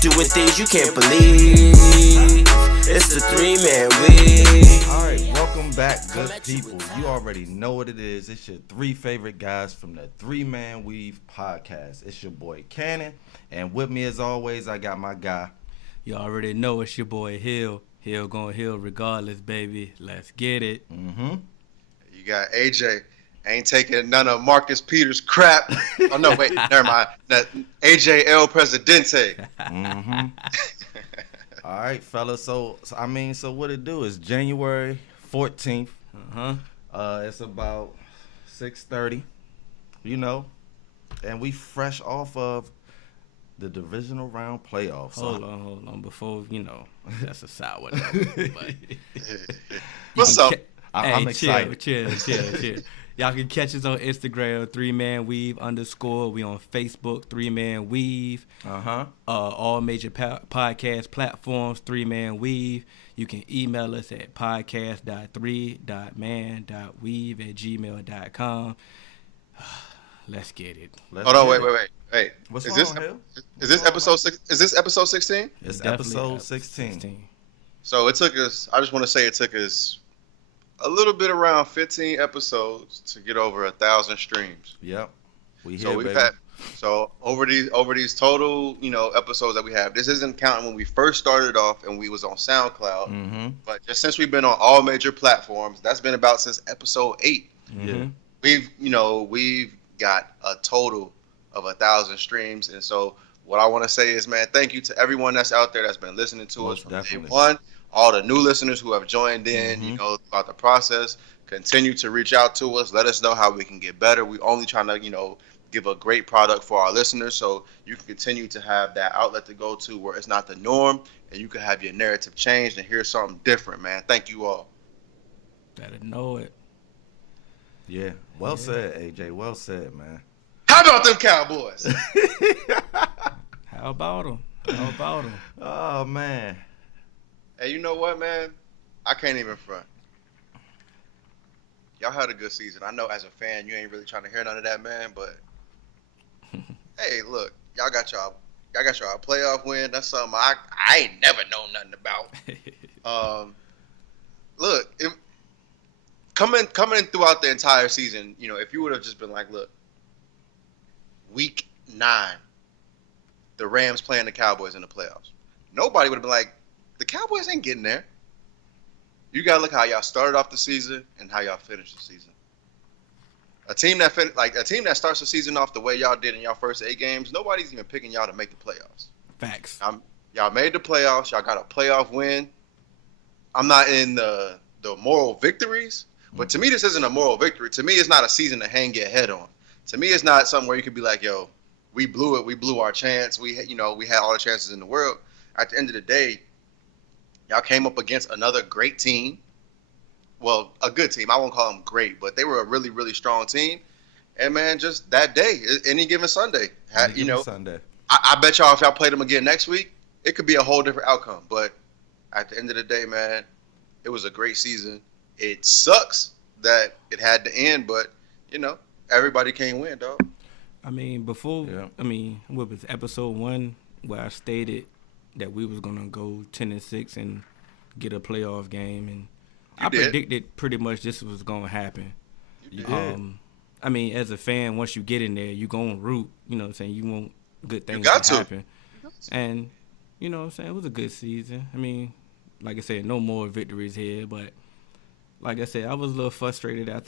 doing things you can't believe. It's the three-man weave. Alright, welcome back, good people. You already know what it is. It's your three favorite guys from the Three-Man Weave podcast. It's your boy Cannon, and with me as always, I got my guy. You already know it's your boy Hill. Hill gonna Hill regardless, baby. Let's get it. Mm-hmm. You got AJ. Ain't taking none of Marcus Peters' crap. Oh, no, wait. Never mind. AJ El Presidente. Mm-hmm. All right, fellas. So what it do is January 14th. It's about 6:30, and we fresh off of the divisional round playoffs. Hold on. Before, that's a sour note. What's up? I'm excited. Chill. Y'all can catch us on Instagram, 3Man Weave _ We on Facebook, 3Man Weave. All major podcast platforms, 3Man Weave. You can email us at podcast.3.man.weave@gmail.com. Let's get it. Hold on, wait. What's is wrong, Hill? this episode 6? Is this episode 16? It's Definitely episode 16. So it took us. I just want to say it took us a little bit around 15 episodes to get over 1,000 streams. Yep. So over these total, episodes that we have, this isn't counting when we first started off and we was on SoundCloud. Mm-hmm. But just since we've been on all major platforms, that's been about since episode 8. Mm-hmm. We've got a total of 1,000 streams, and so what I want to say is, man, thank you to everyone that's out there that's been listening to us from day one. All the new listeners who have joined in, throughout the process, continue to reach out to us. Let us know how we can get better. We only trying to, give a great product for our listeners, so you can continue to have that outlet to go to where it's not the norm, and you can have your narrative changed and hear something different, man. Thank you all. Better know it. Yeah. Well said, AJ. Well said, man. How about them Cowboys? How about them? Oh, man. Hey, you know what, man? I can't even front. Y'all had a good season. I know as a fan, you ain't really trying to hear none of that, man. But hey, look, y'all got y'all playoff win. That's something I ain't never known nothing about. Look, coming throughout the entire season, if you would have just been like, look, week 9, the Rams playing the Cowboys in the playoffs, nobody would have been like, the Cowboys ain't getting there. You gotta look how y'all started off the season and how y'all finished the season. A team that starts the season off the way y'all did in y'all first 8 games, nobody's even picking y'all to make the playoffs. Facts. Y'all made the playoffs. Y'all got a playoff win. I'm not in the moral victories, but to me, this isn't a moral victory. To me, it's not a season to hang your head on. To me, it's not something where you could be like, yo, we blew it. We blew our chance. We had all the chances in the world. At the end of the day, y'all came up against another great team. Well, a good team. I won't call them great, but they were a really, really strong team. And, man, just that day, any given Sunday. Sunday. I bet y'all if y'all played them again next week, it could be a whole different outcome. But at the end of the day, man, it was a great season. It sucks that it had to end, but, everybody can't win, dog. I mean, what was episode 1 where I stated that we was gonna go 10-6 and get a playoff game, and I predicted pretty much this was gonna happen. You did. I mean, as a fan, once you get in there, you gonna root. You know what I'm saying? You want good things to happen. And you know what I'm saying? It was a good season. I mean, like I said, no more victories here, but like I said, I was a little frustrated I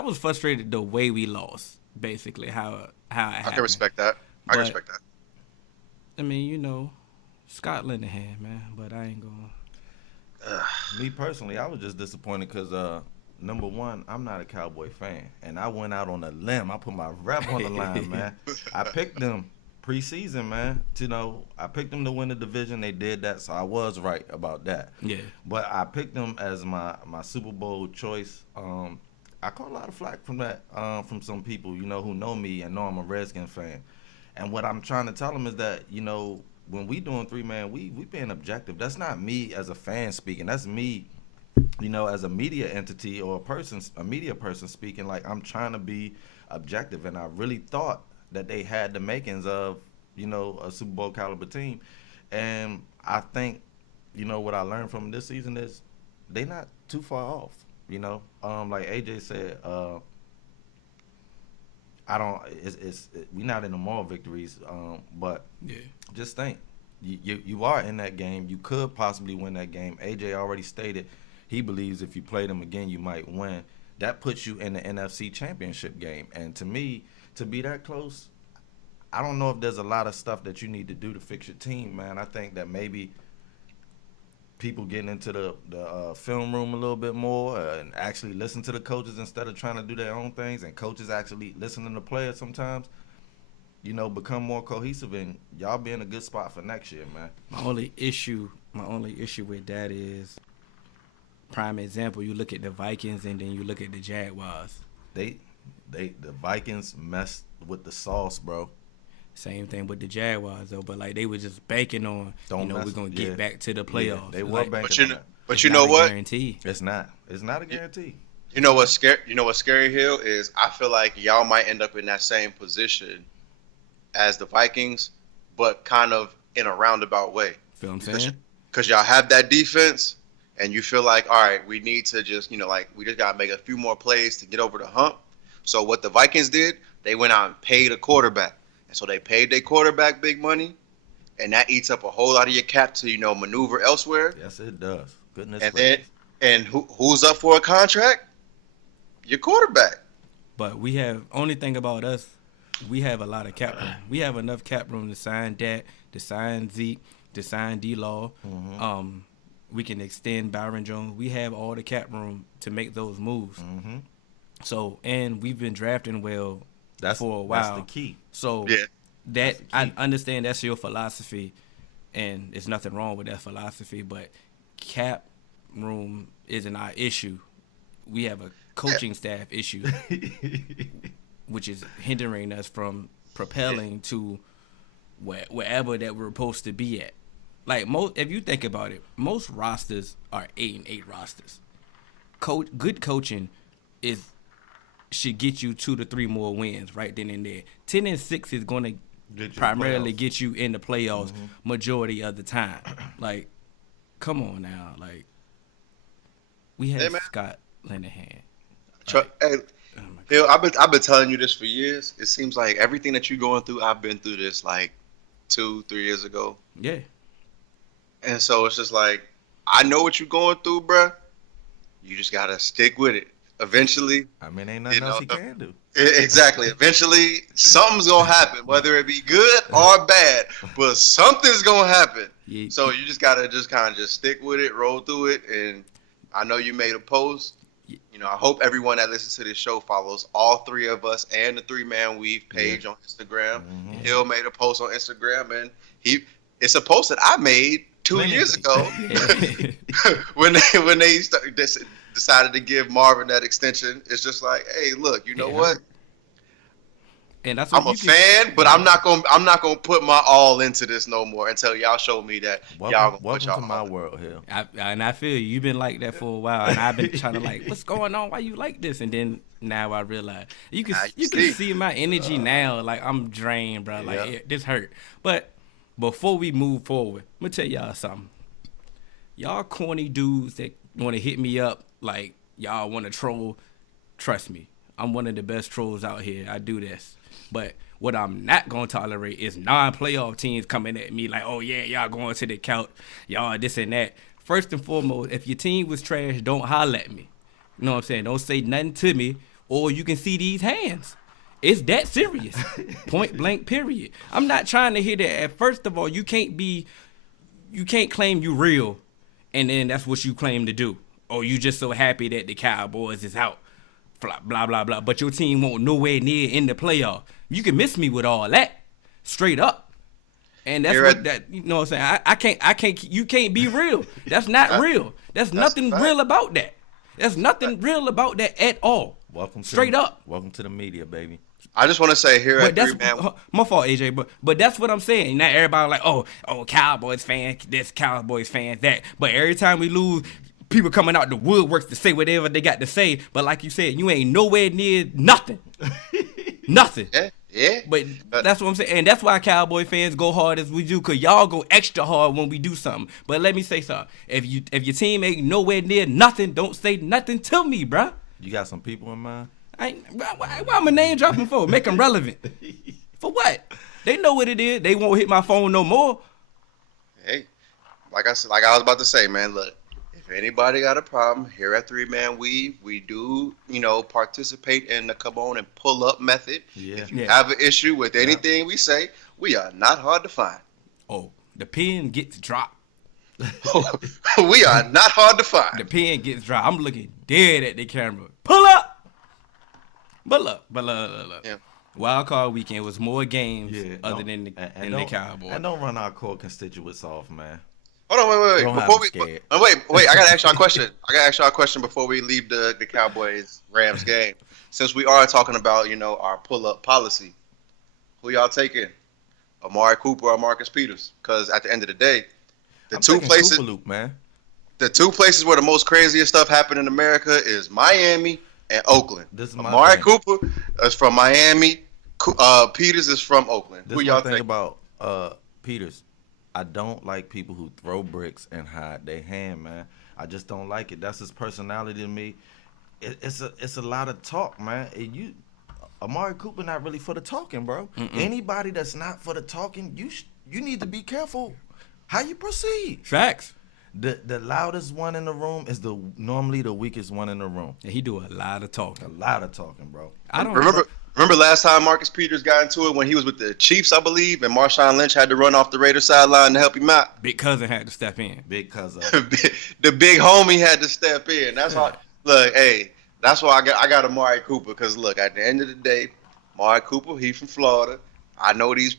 was frustrated the way we lost, basically how it happened. I can respect that. I respect that. I mean, Scotland in hand, man, but I ain't going. Me personally, I was just disappointed because, number one, I'm not a Cowboy fan, and I went out on a limb. I put my rep on the line, man. I picked them preseason, man. I picked them to win the division. They did that, so I was right about that. Yeah. But I picked them as my Super Bowl choice. I caught a lot of flack from that, from some people, who know me and know I'm a Redskins fan. And what I'm trying to tell them is that, when we doing 3-man, we being objective. That's not me as a fan speaking. That's me, as a media entity or a media person speaking. Like, I'm trying to be objective, and I really thought that they had the makings of a Super Bowl caliber team. And I think, what I learned from this season is they not too far off. Like AJ said, we not in the moral victories, but Yeah. just think, you are in that game. You could possibly win that game. AJ already stated he believes if you play them again, you might win. That puts you in the NFC Championship game. And to me, to be that close, I don't know if there's a lot of stuff that you need to do to fix your team, man. I think that maybe people getting into the film room a little bit more and actually listen to the coaches instead of trying to do their own things, and coaches actually listening to players sometimes, become more cohesive, and y'all be in a good spot for next year, man. My only issue with that is, prime example, you look at the Vikings and then you look at the Jaguars. The Vikings messed with the sauce, bro. Same thing with the Jaguars though, but like they were just banking on, we're gonna get back to the playoffs. Yeah, they were banking on that. But you know what? Guarantee. It's not a guarantee. You know what's scary, Hill, is I feel like y'all might end up in that same position as the Vikings, but kind of in a roundabout way. Feel what I'm saying? Because y'all have that defense, and you feel like, all right, we need to just, we just got to make a few more plays to get over the hump. So what the Vikings did, they went out and paid a quarterback. And so they paid their quarterback big money, and that eats up a whole lot of your cap to, maneuver elsewhere. Yes, it does. Goodness gracious. And who's up for a contract? Your quarterback. But only thing about us, we have a lot of cap room. We have enough cap room to sign Dak, to sign Zeke, to sign D-Law. Mm-hmm. We can extend Byron Jones. We have all the cap room to make those moves. Mm-hmm. So, and we've been drafting well for a while. That's the key. So that I understand that's your philosophy, and there's nothing wrong with that philosophy. But cap room isn't our issue. We have a coaching staff issue, which is hindering us from propelling to wherever that we're supposed to be at. Like if you think about it, most rosters are 8-8 rosters. Good coaching should get you 2 to 3 more wins right then and there. 10-6 is going to primarily get you in the playoffs majority of the time. Like, come on now, like we have Scott Linehan. Hill, I've been telling you this for years. It seems like everything that you're going through, I've been through this like 2-3 years ago. Yeah. And so it's just like, I know what you're going through, bruh. You just gotta stick with it. Eventually, ain't nothing else he can do. Exactly. Eventually, something's gonna happen, whether it be good or bad, but something's gonna happen. Yeah. So you just gotta kind of stick with it, roll through it. And I know you made a post. I hope everyone that listens to this show follows all 3 of us and the 3-Man Weave page on Instagram. Mm-hmm. Hill made a post on Instagram, and it's a post that I made 2 years ago when they decided to give Marvin that extension. It's just like, hey, look, you know what? And that's what I'm a fan, but I'm not gonna put my all into this no more until y'all show me that y'all gonna put y'all to my world here. I feel you've been like that for a while, and I've been trying to what's going on? Why you like this? And then now I realize you can see my energy now. Like I'm drained, bro. Like this hurt. But before we move forward, I'm gonna tell y'all something. Y'all corny dudes that want to hit me up, like y'all want to troll. Trust me, I'm one of the best trolls out here. I do this. But what I'm not going to tolerate is non-playoff teams coming at me like, oh, yeah, y'all going to the couch, y'all this and that. First and foremost, if your team was trash, don't holler at me. You know what I'm saying? Don't say nothing to me, or you can see these hands. It's that serious. Point blank, period. I'm not trying to hear that. First of all, you can't claim you real, and then that's what you claim to do. Or you just so happy that the Cowboys is out. Blah, blah, blah. But your team won't nowhere near in the playoff. You can miss me with all that. Straight up. And that's you know what I'm saying? I can't, you can't be real. That's not real. That's nothing real about that. There's nothing real about that at all. Straight up. Welcome to the media, baby. I just want to say here at 3-Man. My fault, AJ, but that's what I'm saying. Not everybody like, oh, Cowboys fan, this, Cowboys fan, that. But every time we lose, people coming out the woodworks to say whatever they got to say, but like you said, you ain't nowhere near nothing. Nothing. Yeah. But that's what I'm saying. And that's why Cowboy fans go hard as we do, because y'all go extra hard when we do something. But let me say something. If your team ain't nowhere near nothing, don't say nothing to me, bruh. You got some people in mind? Why am I name dropping for? Make them relevant. For what? They know what it is. They won't hit my phone no more. Hey, like I was about to say, man, look. If anybody got a problem here at 3-Man Weave, we do, participate in the come on and pull up method. Yeah. If you have an issue with anything we say, we are not hard to find. Oh, the pen gets dropped. We are not hard to find. The pen gets dropped. I'm looking dead at the camera. Pull up. But look. Yeah. Wild card weekend was more games other than the Cowboys. And don't run our core constituents off, man. Hold on, wait. Don't Before have them wait. I gotta ask y'all a question. Before we leave the Cowboys Rams game. Since we are talking about our pull up policy, who y'all taking? Amari Cooper or Marcus Peters? Because at the end of the day, the two places where the most craziest stuff happened in America is Miami and Oakland. Amari Cooper is from Miami. Peters is from Oakland. Who y'all think about Peters? I don't like people who throw bricks and hide their hand, man. I just don't like it. That's his personality to me. It's a lot of talk, man. Amari Cooper not really for the talking, bro. Anybody that's not for the talking, you need to be careful how you proceed. Facts. The loudest one in the room is normally the weakest one in the room. And he do a lot of talking. Bro. I don't Remember last time Marcus Peters got into it when he was with the Chiefs, I believe, and Marshawn Lynch had to run off the Raiders sideline to help him out? Big cousin had to step in. Big cousin. The big homie had to step in. That's why. Look, hey, that's why I got Amari Cooper, because look, at the end of the day, Amari Cooper, he from Florida. I know these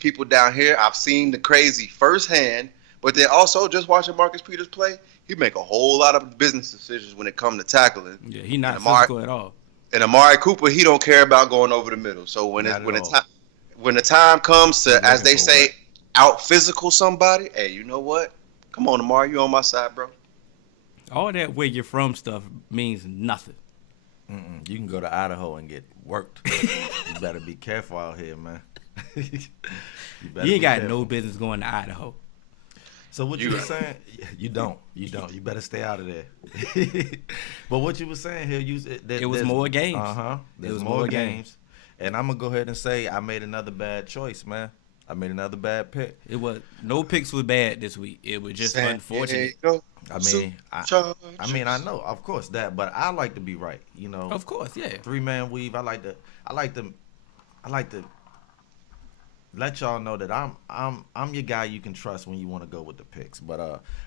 people down here. I've seen the crazy firsthand, but then also just watching Marcus Peters play, he make a whole lot of business decisions when it comes to tackling. Yeah, he not physical at all. And Amari Cooper, he don't care about going over the middle. So when the time comes to, as they say, out physical somebody, hey, you know what? Come on, Amari, you on my side, bro. All that where you're from stuff means nothing. You can go to Idaho and get worked. You better be careful out here, man. You ain't got no business going to Idaho. So what you were saying? You don't. You better stay out of there. But what you were saying here, it was more games. It was more games. And I'm gonna go ahead and say I made another bad choice, man. I made another bad pick. It was no picks were bad this week. It was just unfortunate. I know, of course that, but I like to be right. Of course, yeah. 3-Man weave. I like to let y'all know that I'm your guy you can trust when you want to go with the picks. But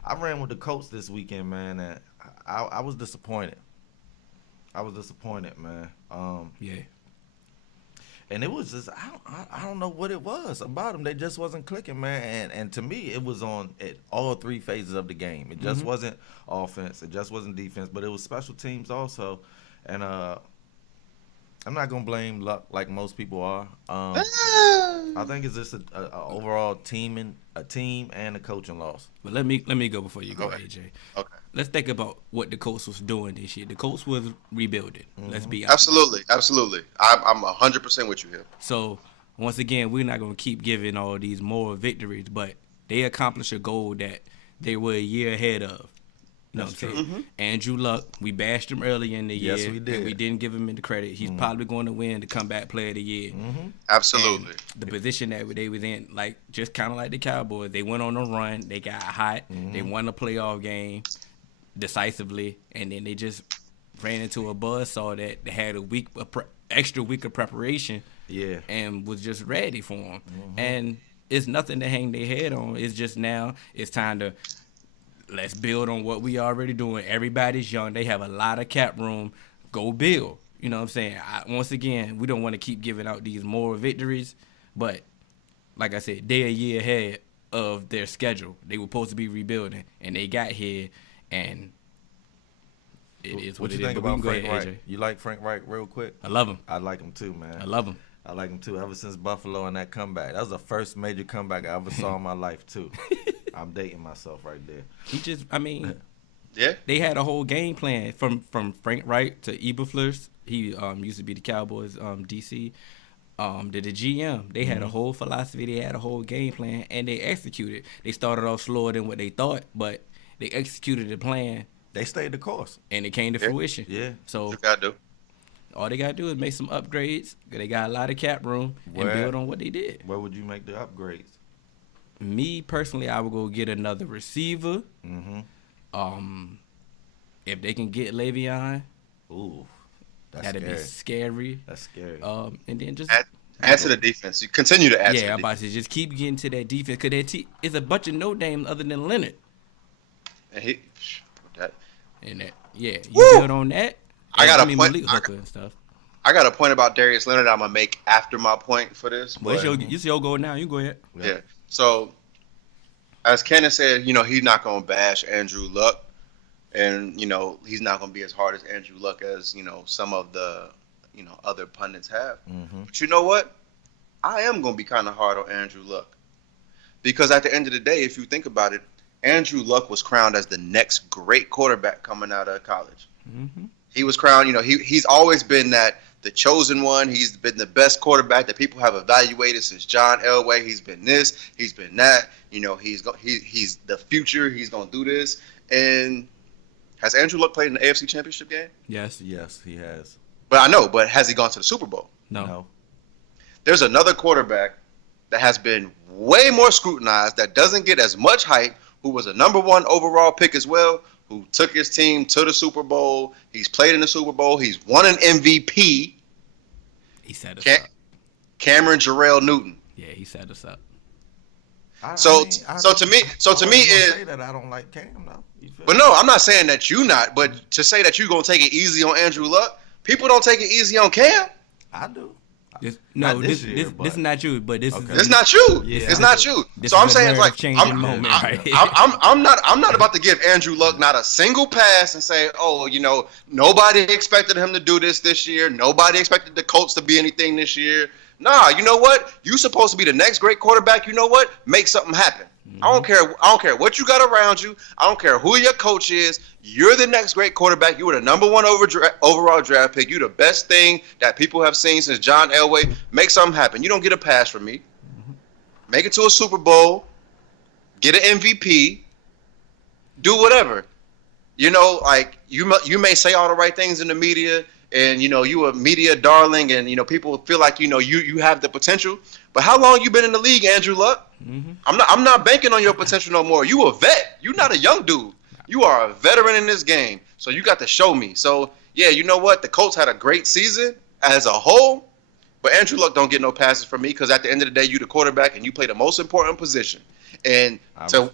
I ran with the Colts this weekend, man, and I was disappointed. Man. Yeah. And it was just I don't know what it was about them. They just wasn't clicking, man. And to me, it was on at all three phases of the game. It just wasn't offense. It just wasn't defense. But it was special teams also. And I'm not gonna blame luck like most people are. I think it's just a overall team and a coaching loss. But let me go before you go, Okay. AJ. Okay. Let's think about what the Colts was doing this year. The Colts was rebuilding. Let's be honest. Absolutely. I'm 100% with you here. So once again, we're not gonna keep giving all these moral victories, but they accomplished a goal that they were a year ahead of. You know what I'm saying? Andrew Luck, we bashed him early in the year. Yes, we did. And we didn't give him the credit. He's probably going to win the comeback player of the year. Absolutely. And the position that they was in, like just kind of like the Cowboys, they went on a run. They got hot. They won a playoff game decisively, and then they just ran into a buzzsaw that they had extra week of preparation. Yeah. And was just ready for them. And it's nothing to hang their head on. It's just now it's time to. Let's build on what we already doing. Everybody's young. They have a lot of cap room. Go build. You know what I'm saying? Once again, we don't want to keep giving out these moral victories, but like I said, they're a year ahead of their schedule. They were supposed to be rebuilding, and they got here, and it is what you it is. think But we about can go Frank ahead, Reich? AJ. You like Frank Reich real quick? I love him. I like him too, man. I love him. I like him too. Ever since Buffalo and that comeback, that was the first major comeback I ever saw in my life too. I'm dating myself right there. Yeah. They had a whole game plan from Frank Wright to Eberflus. He used to be the Cowboys DC. the GM, they had a whole philosophy, they had a whole game plan, and they executed. They started off slower than what they thought, but they executed the plan. They stayed the course, and it came to fruition. Yeah. So you gotta do. All they gotta do is make some upgrades. They got a lot of cap room and build on what they did. Where would you make the upgrades? Me personally, I would go get another receiver. Mm-hmm. If they can get Le'Veon, that'd be scary. That's scary. And then just add to the defense. You continue to add. Yeah, to the I'm about to just keep getting to that defense because it's a bunch of no names other than Leonard. And you build on that. I got a point. Malik Hooker and stuff. I got a point about Darius Leonard I'm gonna make after my point for this. Well, it's your goal now. You go ahead. Yeah. So, as Cannon said, he's not gonna bash Andrew Luck, and he's not gonna be as hard as Andrew Luck as some of the other pundits have. Mm-hmm. But you know what? I am gonna be kind of hard on Andrew Luck because at the end of the day, if you think about it, Andrew Luck was crowned as the next great quarterback coming out of college. Mm-hmm. He was crowned. He's always been the chosen one. He's been the best quarterback that people have evaluated since John Elway. He's been this. He's been that. He's the future. He's gonna do this. And has Andrew Luck played in the AFC Championship game? Yes, he has. But I know. But has he gone to the Super Bowl? No. There's another quarterback that has been way more scrutinized, that doesn't get as much hype, who was a number 1 overall pick as well, who took his team to the Super Bowl. He's played in the Super Bowl. He's won an MVP. He set us up. Cameron Jarrell Newton. Yeah, he set us up. To me, say that I don't like Cam though. But no, I'm not saying that you not. But to say that you're gonna take it easy on Andrew Luck, people don't take it easy on Cam. I do. This is not you, but this is. It's not you. Yeah. It's not you. So I'm saying changing moment. I'm not about to give Andrew Luck not a single pass and say, nobody expected him to do this year. Nobody expected the Colts to be anything this year. Nah, you know what? You supposed to be the next great quarterback. You know what? Make something happen. Mm-hmm. I don't care what you got around you. I don't care who your coach is. You're the next great quarterback. You were the number 1 overall draft pick. You're the best thing that people have seen since John Elway. Make something happen. You don't get a pass from me. Mm-hmm. Make it to a Super Bowl. Get an MVP. Do whatever. You may say all the right things in the media, and you a media darling, and people feel like you have the potential. But how long you been in the league, Andrew Luck? Mm-hmm. I'm not banking on your potential no more. You a vet. You not a young dude. You are a veteran in this game. So you got to show me. So yeah, you know what? The Colts had a great season as a whole, but Andrew Luck don't get no passes from me because at the end of the day, you the quarterback and you play the most important position. And so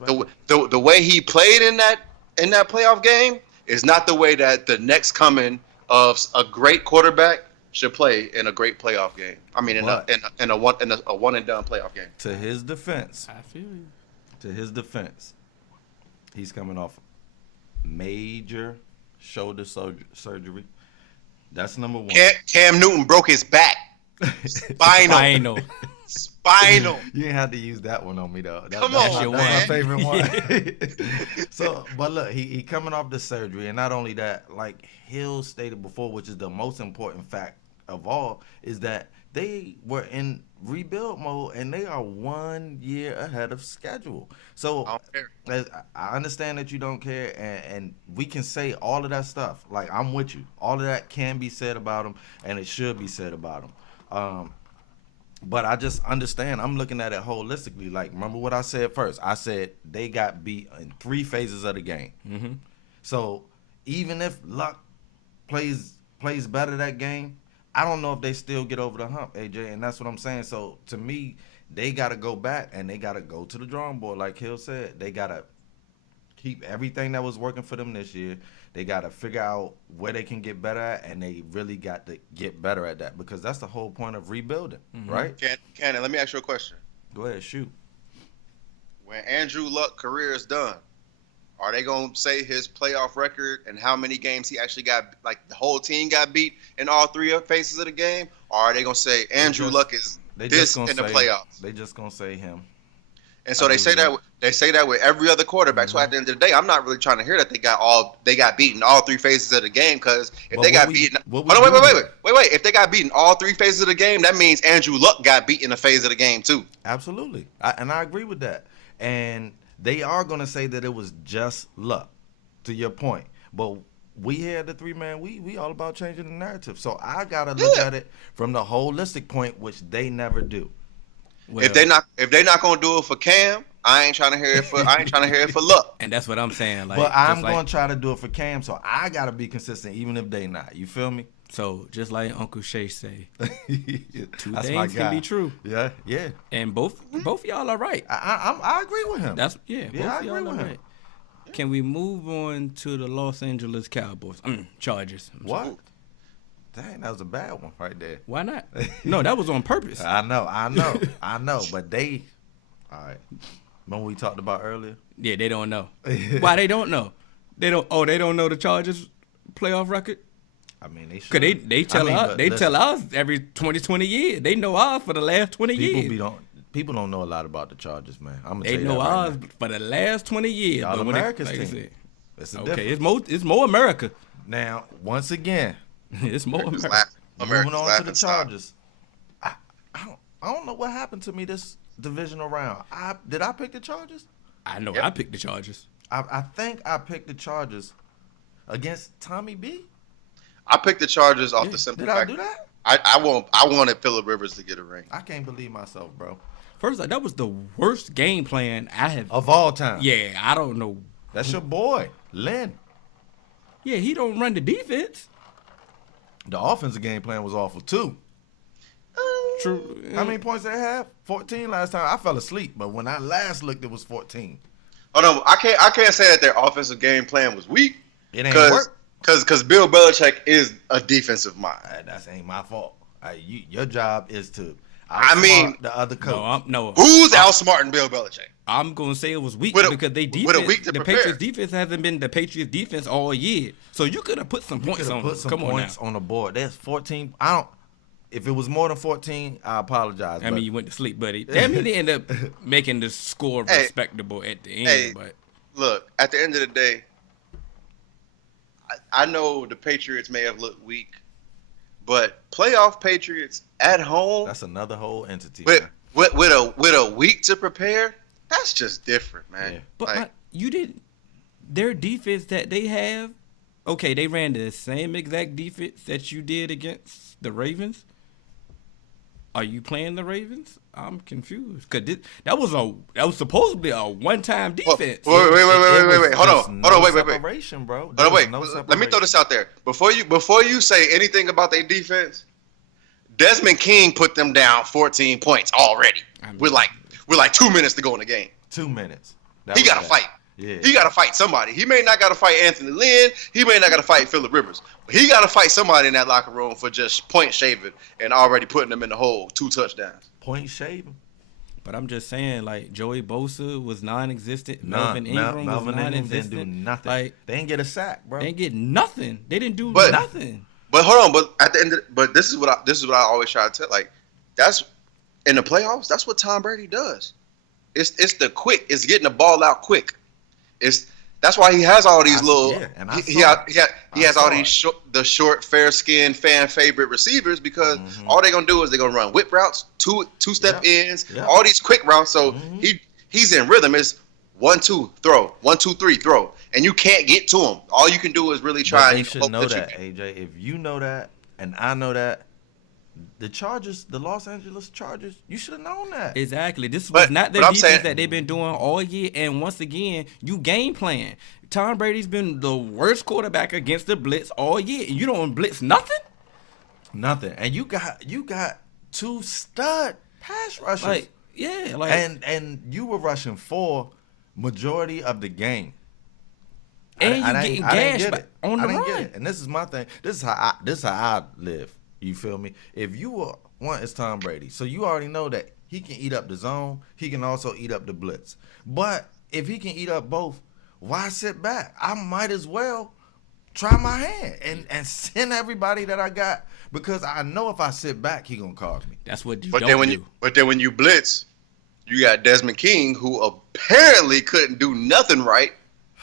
the way he played in that playoff game is not the way that the next coming of a great quarterback should play in a great playoff game. I mean, in a one and done playoff game. To his defense, I feel you. To his defense, he's coming off major shoulder surgery. That's number 1. Cam Newton broke his back. Spinal. You didn't have to use that one on me though. Come on, that's my favorite one. So, but look, he coming off the surgery, and not only that, like Hill stated before, which is the most important fact of all, is that they were in rebuild mode and they are 1 year ahead of schedule. So I understand that you don't care, and we can say all of that stuff. Like, I'm with you. All of that can be said about them, and it should be said about them. But I just understand. I'm looking at it holistically. Like, remember what I said first? I said they got beat in 3 phases of the game. Mm-hmm. So even if Luck plays better that game, I don't know if they still get over the hump, AJ, and that's what I'm saying. So to me, they got to go back and they got to go to the drawing board. Like Hill said, they got to keep everything that was working for them this year. They got to figure out where they can get better at, and they really got to get better at that because that's the whole point of rebuilding, right? Cannon, let me ask you a question. Go ahead, shoot. When Andrew Luck's career is done, are they going to say his playoff record and how many games he actually got, like the whole team got beat in all 3 phases of the game? Or are they going to say Andrew Luck is this in the playoffs? They just going to say him. And so they say that with every other quarterback. So at the end of the day, I'm not really trying to hear that they got beaten all three phases of the game, because if they got beaten, wait. If they got beaten all three phases of the game, that means Andrew Luck got beaten a phase of the game too. Absolutely, and I agree with that. And they are going to say that it was just luck, to your point. But we here at the 3-Man, we all about changing the narrative. So I gotta look at it from the holistic point, which they never do. Well, if they not gonna do it for Cam, I ain't trying to hear it for Luck. And that's what I'm saying. Like, but I'm gonna try to do it for Cam, so I gotta be consistent, even if they not. You feel me? So just like Uncle Shay say, two That's things can be true. Yeah. And both y'all are right. I agree with him. Both y'all are right. Can we move on to the Los Angeles Cowboys? Chargers. What? Dang, that was a bad one right there. Why not? No, that was on purpose. I know. But they, all right. Remember we talked about earlier? Yeah, they don't know. Why they don't know? They don't know the Chargers playoff record? I mean, they should. Cause they tell us every 20 years. They know ours for the last 20 years. People don't know a lot about the Chargers, man. I'm gonna they tell you know that right ours now. for the last 20 years. Y'all America's like team. It's a okay, difference. it's more America. Now, once again, it's more America. moving on to the Chargers. I don't know what happened to me this divisional round. Did I pick the Chargers? I know I picked the Chargers. I think I picked the Chargers against Tommy B. I picked the Chargers off the simple fact. Did I do that? I wanted Phillip Rivers to get a ring. I can't believe myself, bro. First, that was the worst game plan I have of all time. Yeah, I don't know. That's your boy, Lynn. Yeah, he don't run the defense. The offensive game plan was awful too. True. How many points did they have? 14 last time. I fell asleep, but when I last looked, it was 14. Oh no, I can't say that their offensive game plan was weak. It ain't work. Because Bill Belichick is a defensive mind. That ain't my fault. Your job is to. The other coach. Who's outsmarting Bill Belichick? I'm gonna say it was weak because the Patriots defense hasn't been the Patriots defense all year. So you could have put some points on. On the board. There's 14. If it was more than 14, I apologize. I mean, you went to sleep, buddy. They end up making the score respectable at the end. But look, at the end of the day, I know the Patriots may have looked weak, but playoff Patriots at home. That's another whole entity. With a week to prepare, that's just different, man. Yeah. But you didn't. Their defense that they have, okay, they ran the same exact defense that you did against the Ravens. Are you playing the Ravens? I'm confused because that was supposedly a one-time defense. Wait. Hold on. Wait. Separation, bro. Hold on, wait. Let me throw this out there before you say anything about their defense. Desmond King put them down 14 points already. With like 2 minutes to go in the game. 2 minutes. He got to fight. Yeah. He got to fight somebody. He may not got to fight Anthony Lynn. He may not got to fight Phillip Rivers. But he got to fight somebody in that locker room for just point shaving and already putting them in the hole 2 touchdowns. Point shaving. But I'm just saying, like, Joey Bosa was non-existent. Melvin Ingram was non-existent. Didn't do nothing. Like, they didn't get a sack, bro. They didn't get nothing. They didn't do nothing. But hold on. But at the end, but this is what I always try to tell. Like, that's in the playoffs. That's what Tom Brady does. It's the quick. It's getting the ball out quick. That's why he has all these he has all these short, fair-skinned, fan-favorite receivers because all they're gonna do is they're gonna run whip routes, two-step ends, all these quick routes. So he's in rhythm. It's 1-2 throw, 1-2-3 throw, and you can't get to him. All you can do is really try. You should know that, AJ. If you know that, and I know that, the Los Angeles Chargers, you should have known that. Exactly. This was not the defense that they've been doing all year. And once again, you game plan. Tom Brady's been the worst quarterback against the blitz all year. You don't blitz nothing? Nothing. And you got 2 stud pass rushers. And you were rushing 4 majority of the game. And you getting gashed on the run. Get it. And this is my thing. This is how I live. You feel me? If you were it's Tom Brady, so you already know that he can eat up the zone. He can also eat up the blitz. But if he can eat up both, why sit back? I might as well try my hand and send everybody that I got because I know if I sit back, he gonna cause me. That's what you do. But then when you blitz, You got Desmond King, who apparently couldn't do nothing right.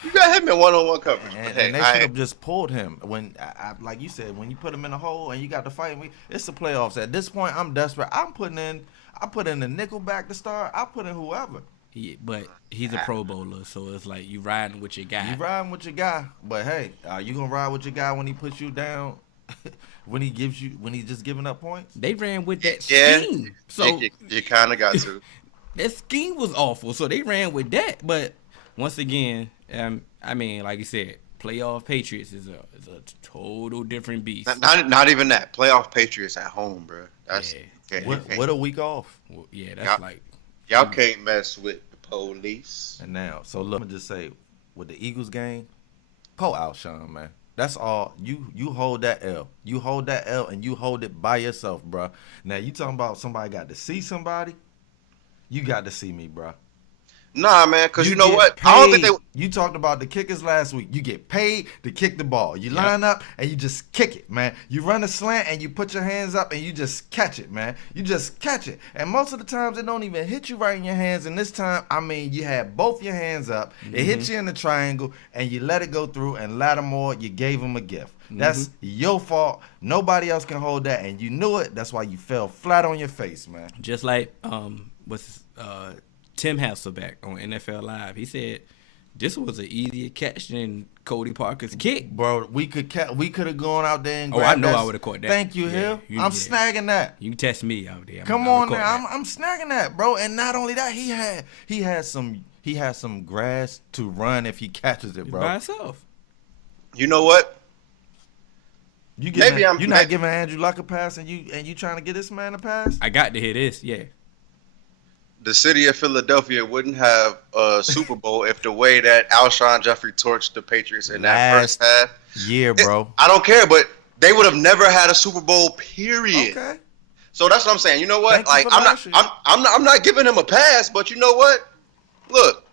You got him in one-on-one coverage. And they should have just pulled him when, like you said, when you put him in a hole and you got to fight. It's the playoffs. At this point, I'm desperate. I put in the nickel back to start. I put in whoever. Yeah, but he's a Pro Bowler, so it's like you riding with your guy. You riding with your guy, but hey, are you gonna ride with your guy when he puts you down? when he's just giving up points? They ran with that scheme, so you kind of got to. That scheme was awful, so they ran with that. But once again, I mean, like you said, playoff Patriots is a total different beast. Not even that. Playoff Patriots at home, bro. That's what a week off. Well, yeah, that's like y'all can't mess with the police. And now, so look, I'm gonna just say, with the Eagles game, pull Alshon, man. That's all. You hold that L. You hold that L, and you hold it by yourself, bro. Now you talking about somebody got to see somebody. You got to see me, bro. Nah, man, because you know what? I don't think they. You talked about the kickers last week. You get paid to kick the ball. You line up and you just kick it, man. You run a slant and you put your hands up and you just catch it, man. You just catch it. And most of the times it don't even hit you right in your hands. And this time, I mean, you had both your hands up. It hit you in the triangle and you let it go through. And Lattimore, you gave him a gift. That's your fault. Nobody else can hold that, and you knew it. That's why you fell flat on your face, man. Just like Tim Hasselbeck on NFL Live. He said this was an easier catch than Cody Parker's kick. Bro, we could have gone out there and I know I would have caught that. Thank you, Hill. I'm snagging that. You test me out there. Come on now. I'm snagging that, bro. And not only that, he has some grass to run if he catches it, bro. By himself. You know what? You're not giving Andrew Luck a pass, and you trying to get this man a pass? I got to hear this, yeah. The city of Philadelphia wouldn't have a Super Bowl if the way that Alshon Jeffrey torched the Patriots in that first half. Yeah, bro. I don't care, but they would have never had a Super Bowl. Period. Okay. So that's what I'm saying. You know what? I'm not giving him a pass, but you know what? Look,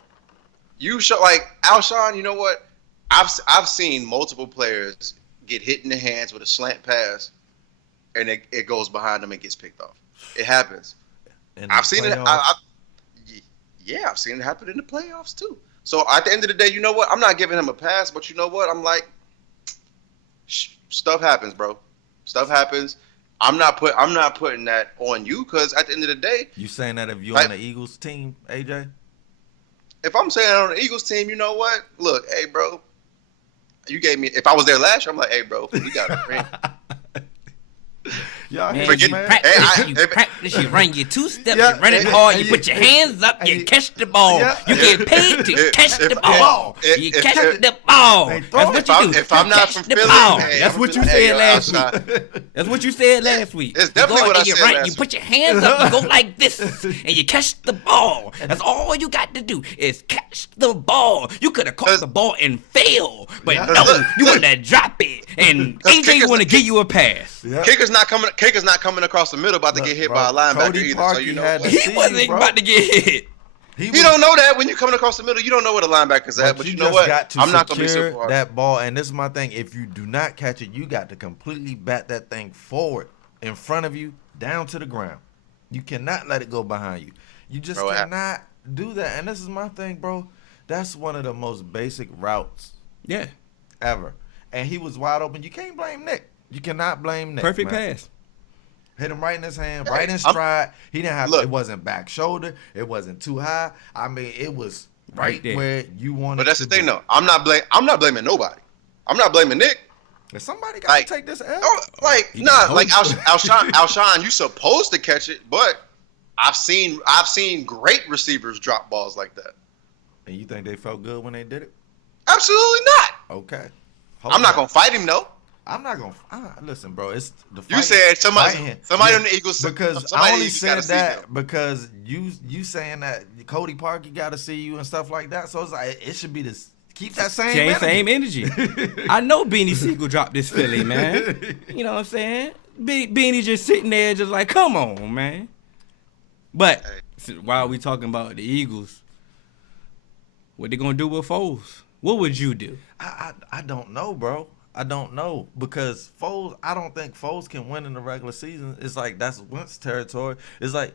you show like Alshon. You know what? I've seen multiple players get hit in the hands with a slant pass, and it goes behind them and gets picked off. It happens. I've seen it. I've seen it happen in the playoffs too. So at the end of the day, you know what? I'm not giving him a pass, but you know what? I'm like, stuff happens, bro. Stuff happens. I'm not putting that on you because at the end of the day, you saying that if you're on the Eagles team, AJ? If I'm saying on the Eagles team, you know what? Look, hey, bro, you gave me. If I was there last year, I'm like, hey, bro, we got a ring. Y'all man, you practice, you run your two steps, you run it hard, you put your hands up, you catch the ball. You get paid to catch the ball. You catch the ball. That's what you do. If I'm not from Philly, that's what you said last week. That's what you said last week. It's definitely what I said last week. You put your hands up, you go like this, and you catch the ball. That's all you got to do is catch the ball. You could have caught the ball and failed, but no, you want to drop it, and AJ want to give you a pass. Kicker's not coming across the middle, about to get hit by a linebacker either. So you know he wasn't about to get hit. You don't know that when you're coming across the middle. You don't know where the linebacker's at. But you know what? I'm not gonna be so far. That ball, and this is my thing. If you do not catch it, you got to completely bat that thing forward in front of you, down to the ground. You cannot let it go behind you. You just cannot do that. And this is my thing, bro. That's one of the most basic routes, ever. And he was wide open. You can't blame Nick. You cannot blame Nick. Perfect pass. Hit him right in his hand, right in stride. He didn't have. It wasn't back shoulder. It wasn't too high. I mean, it was right there where you wanted. But that's the thing, though. I'm not blaming nobody. I'm not blaming Nick. If somebody got to take this L. Alshon, you supposed to catch it, but I've seen great receivers drop balls like that. And you think they felt good when they did it? Absolutely not. Okay. I'm not gonna fight him though. I'm not gonna listen, bro. It's the fight. You said somebody on the Eagles because I only said that because you saying that Cody Parkey got to see you and stuff like that. So it's like it should be this. Keep that same energy. I know Beanie Siegel dropped this Philly, man. You know what I'm saying? Beanie just sitting there, just like, come on, man. But while we talking about the Eagles, what they gonna do with Foles? What would you do? I don't know, bro. I don't know because Foles. I don't think Foles can win in the regular season. It's like that's Wentz territory. It's like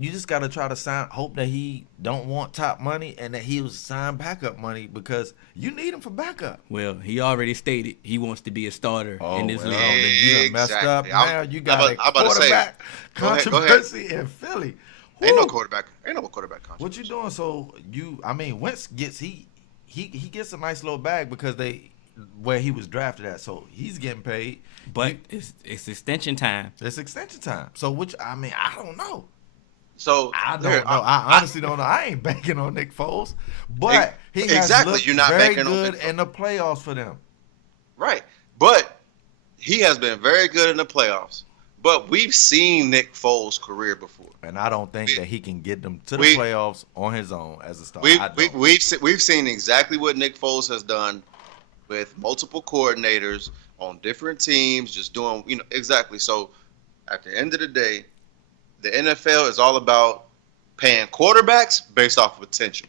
you just got to try to hope that he don't want top money and that he was sign backup money because you need him for backup. Well, he already stated he wants to be a starter in this league. Then you done messed up. Now you got a quarterback controversy in Philly. Ain't no quarterback controversy. What you doing? So Wentz gets he gets a nice little bag because where he was drafted at, so he's getting paid. But it's extension time. It's extension time. So I don't know. So I don't know. I honestly don't know. I ain't banking on Nick Foles, but he has looked You're not very banking good on in the playoffs for them. Right, but he has been very good in the playoffs. But we've seen Nick Foles' career before, and I don't think that he can get them to the playoffs on his own as a starter. We've seen exactly what Nick Foles has done with multiple coordinators on different teams, just doing exactly. So at the end of the day, the NFL is all about paying quarterbacks based off of potential.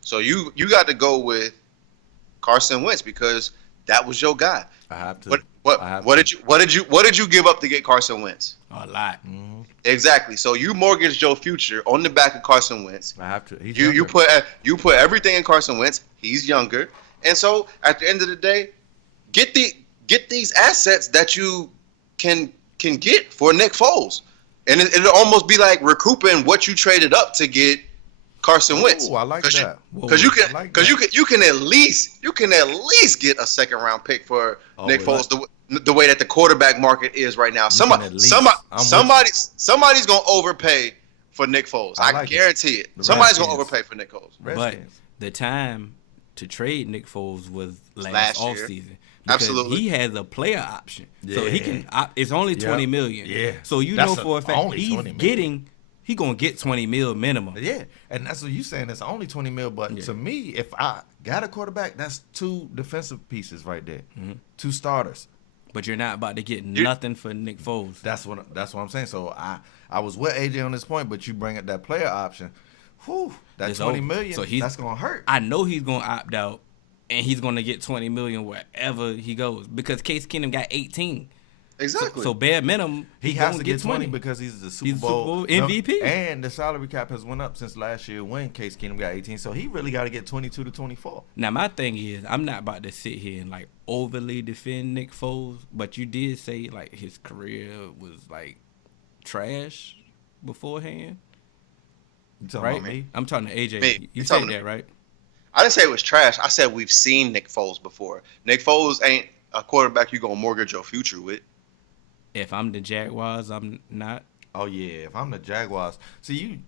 So you got to go with Carson Wentz because that was your guy. I have to. What did you give up to get Carson Wentz? A lot. Mm-hmm. Exactly. So you mortgaged your future on the back of Carson Wentz. I have to. You put everything in Carson Wentz. He's younger, and so at the end of the day, get these assets that you can get for Nick Foles. And it'll almost be like recouping what you traded up to get Carson Wentz. Oh, I like that. Because you can at least get a second round pick for Nick Foles the way that the quarterback market is right now. Somebody's gonna overpay for Nick Foles. I guarantee it. Somebody's gonna overpay for Nick Foles. But the time to trade Nick Foles was last offseason. Absolutely, he has a player option, so he can. It's only $20 million. Yeah, so know for a fact he's gonna get $20 million minimum. Yeah, and that's what you saying. It's only $20 million, but to me, if I got a quarterback, that's 2 defensive pieces right there, 2 starters. But you're not about to get nothing for Nick Foles. That's what I'm saying. So I was with AJ on this point, but you bring up that player option. Whew, that $20 million. So that's gonna hurt. I know he's gonna opt out. And he's going to get $20 million wherever he goes because Case Keenum got 18. Exactly. So bare minimum, he has to get 20 because he's the Super Bowl MVP. And the salary cap has went up since last year when Case Keenum got 18. So he really got to get 22 to 24. Now my thing is, I'm not about to sit here and like overly defend Nick Foles, but you did say like his career was like trash beforehand. You talking right? about me? I'm talking to AJ. Me. You said that, right? I didn't say it was trash. I said we've seen Nick Foles before. Nick Foles ain't a quarterback you're going to mortgage your future with. If I'm the Jaguars, I'm not. Oh, yeah. If I'm the Jaguars. See,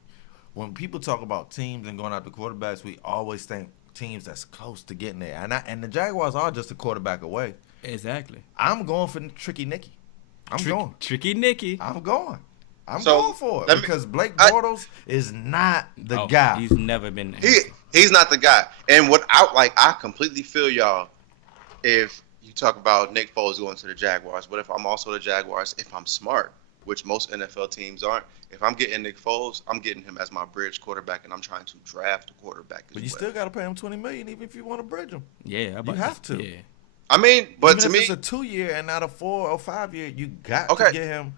when people talk about teams and going after quarterbacks, we always think teams that's close to getting there. And the Jaguars are just a quarterback away. Exactly. I'm going for Tricky Nicky. Tricky Nicky. I'm going for it because Blake Bortles is not the guy. He's never been. He's not the guy. And I completely feel y'all if you talk about Nick Foles going to the Jaguars. But if I'm also the Jaguars, if I'm smart, which most NFL teams aren't, if I'm getting Nick Foles, I'm getting him as my bridge quarterback, and I'm trying to draft a quarterback as well. But you still got to pay him $20 million even if you want to bridge him. Yeah, you have to. Yeah. I mean, but even to if me, it's a 2-year and not a 4 or 5 year, you got to get him.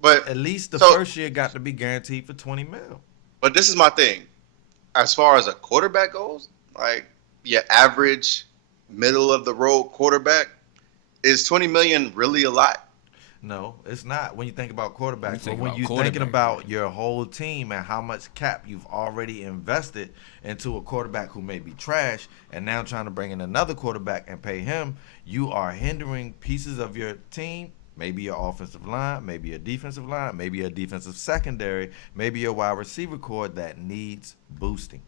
But at least the first year got to be guaranteed for $20 million. But this is my thing. As far as a quarterback goes, like your average middle of the road quarterback, is $20 million really a lot? No, it's not when you think about quarterbacks. But when you're thinking about your whole team and how much cap you've already invested into a quarterback who may be trash and now trying to bring in another quarterback and pay him, you are hindering pieces of your team. Maybe your offensive line, maybe your defensive line, maybe a defensive secondary, maybe your wide receiver core that needs boosting.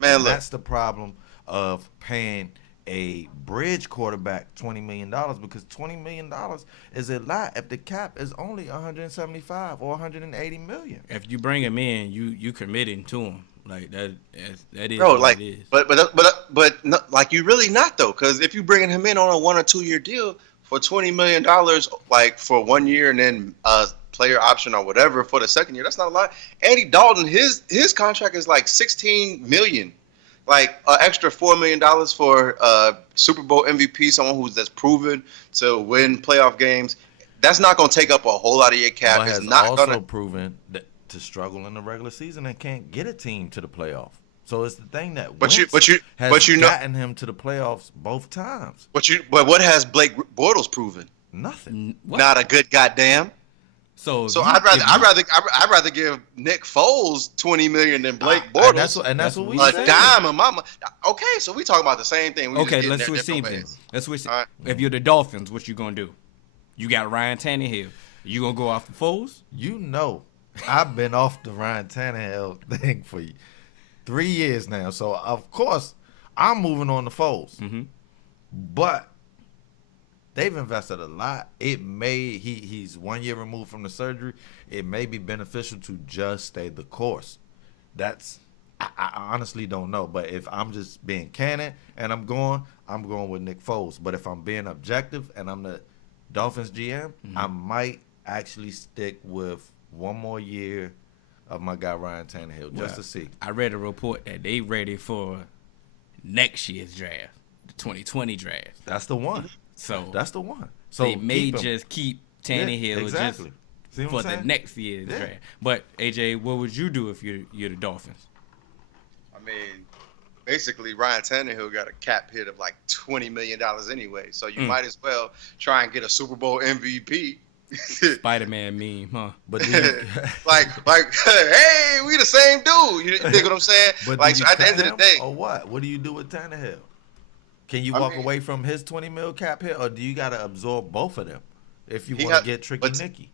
Man, and look. That's the problem of paying a bridge quarterback $20 million because $20 million is a lot if the cap is only $175 or $180 million. If you bring him in, you committing to him. Like that is bro, what like, it is. But no, like you really not though, because if you bringing him in on a 1 or 2 year deal for $20 million, like for 1 year and then player option or whatever for the second year, that's not a lot. Andy Dalton, his contract is like $16 million, like an extra $4 million for Super Bowl MVP, someone that's proven to win playoff games. That's not going to take up a whole lot of your cap. But It's has not also going proven to struggle in the regular season and can't get a team to the playoff. So it's the thing that has gotten him to the playoffs both times. But what has Blake Bortles proven? Nothing. What? Not a good goddamn. So I'd rather give Nick Foles $20 million than Blake Bortles. That's what we a said. dime of my. Okay, so we talking about the same thing. Okay, let's switch teams then. Let's switch. Right. If you're the Dolphins, what you gonna do? You got Ryan Tannehill. You gonna go off the Foles? You know, I've been off the Ryan Tannehill thing for 3 years now. So of course I'm moving on to Foles. Mm-hmm. But they've invested a lot. It may he's 1 year removed from the surgery. It may be beneficial to just stay the course. I honestly don't know. But if I'm just being candid and I'm going with Nick Foles. But if I'm being objective and I'm the Dolphins GM, I might actually stick with 1 more year of my guy Ryan Tannehill just to see. I read a report that they ready for next year's draft, the 2020 draft. That's the one. So that's the one. So they may just keep Tannehill just for the next year's draft. But AJ, what would you do if you're the Dolphins? I mean, basically Ryan Tannehill got a cap hit of like $20 million anyway, so you might as well try and get a Super Bowl MVP. Spider-Man meme, huh? But like, hey, we the same dude. You dig what I'm saying? But like, so at the end of the day, or what? What do you do with Tannehill? Can you walk away from his $20 million cap hit, or do you got to absorb both of them if you want to get tricky Nicky?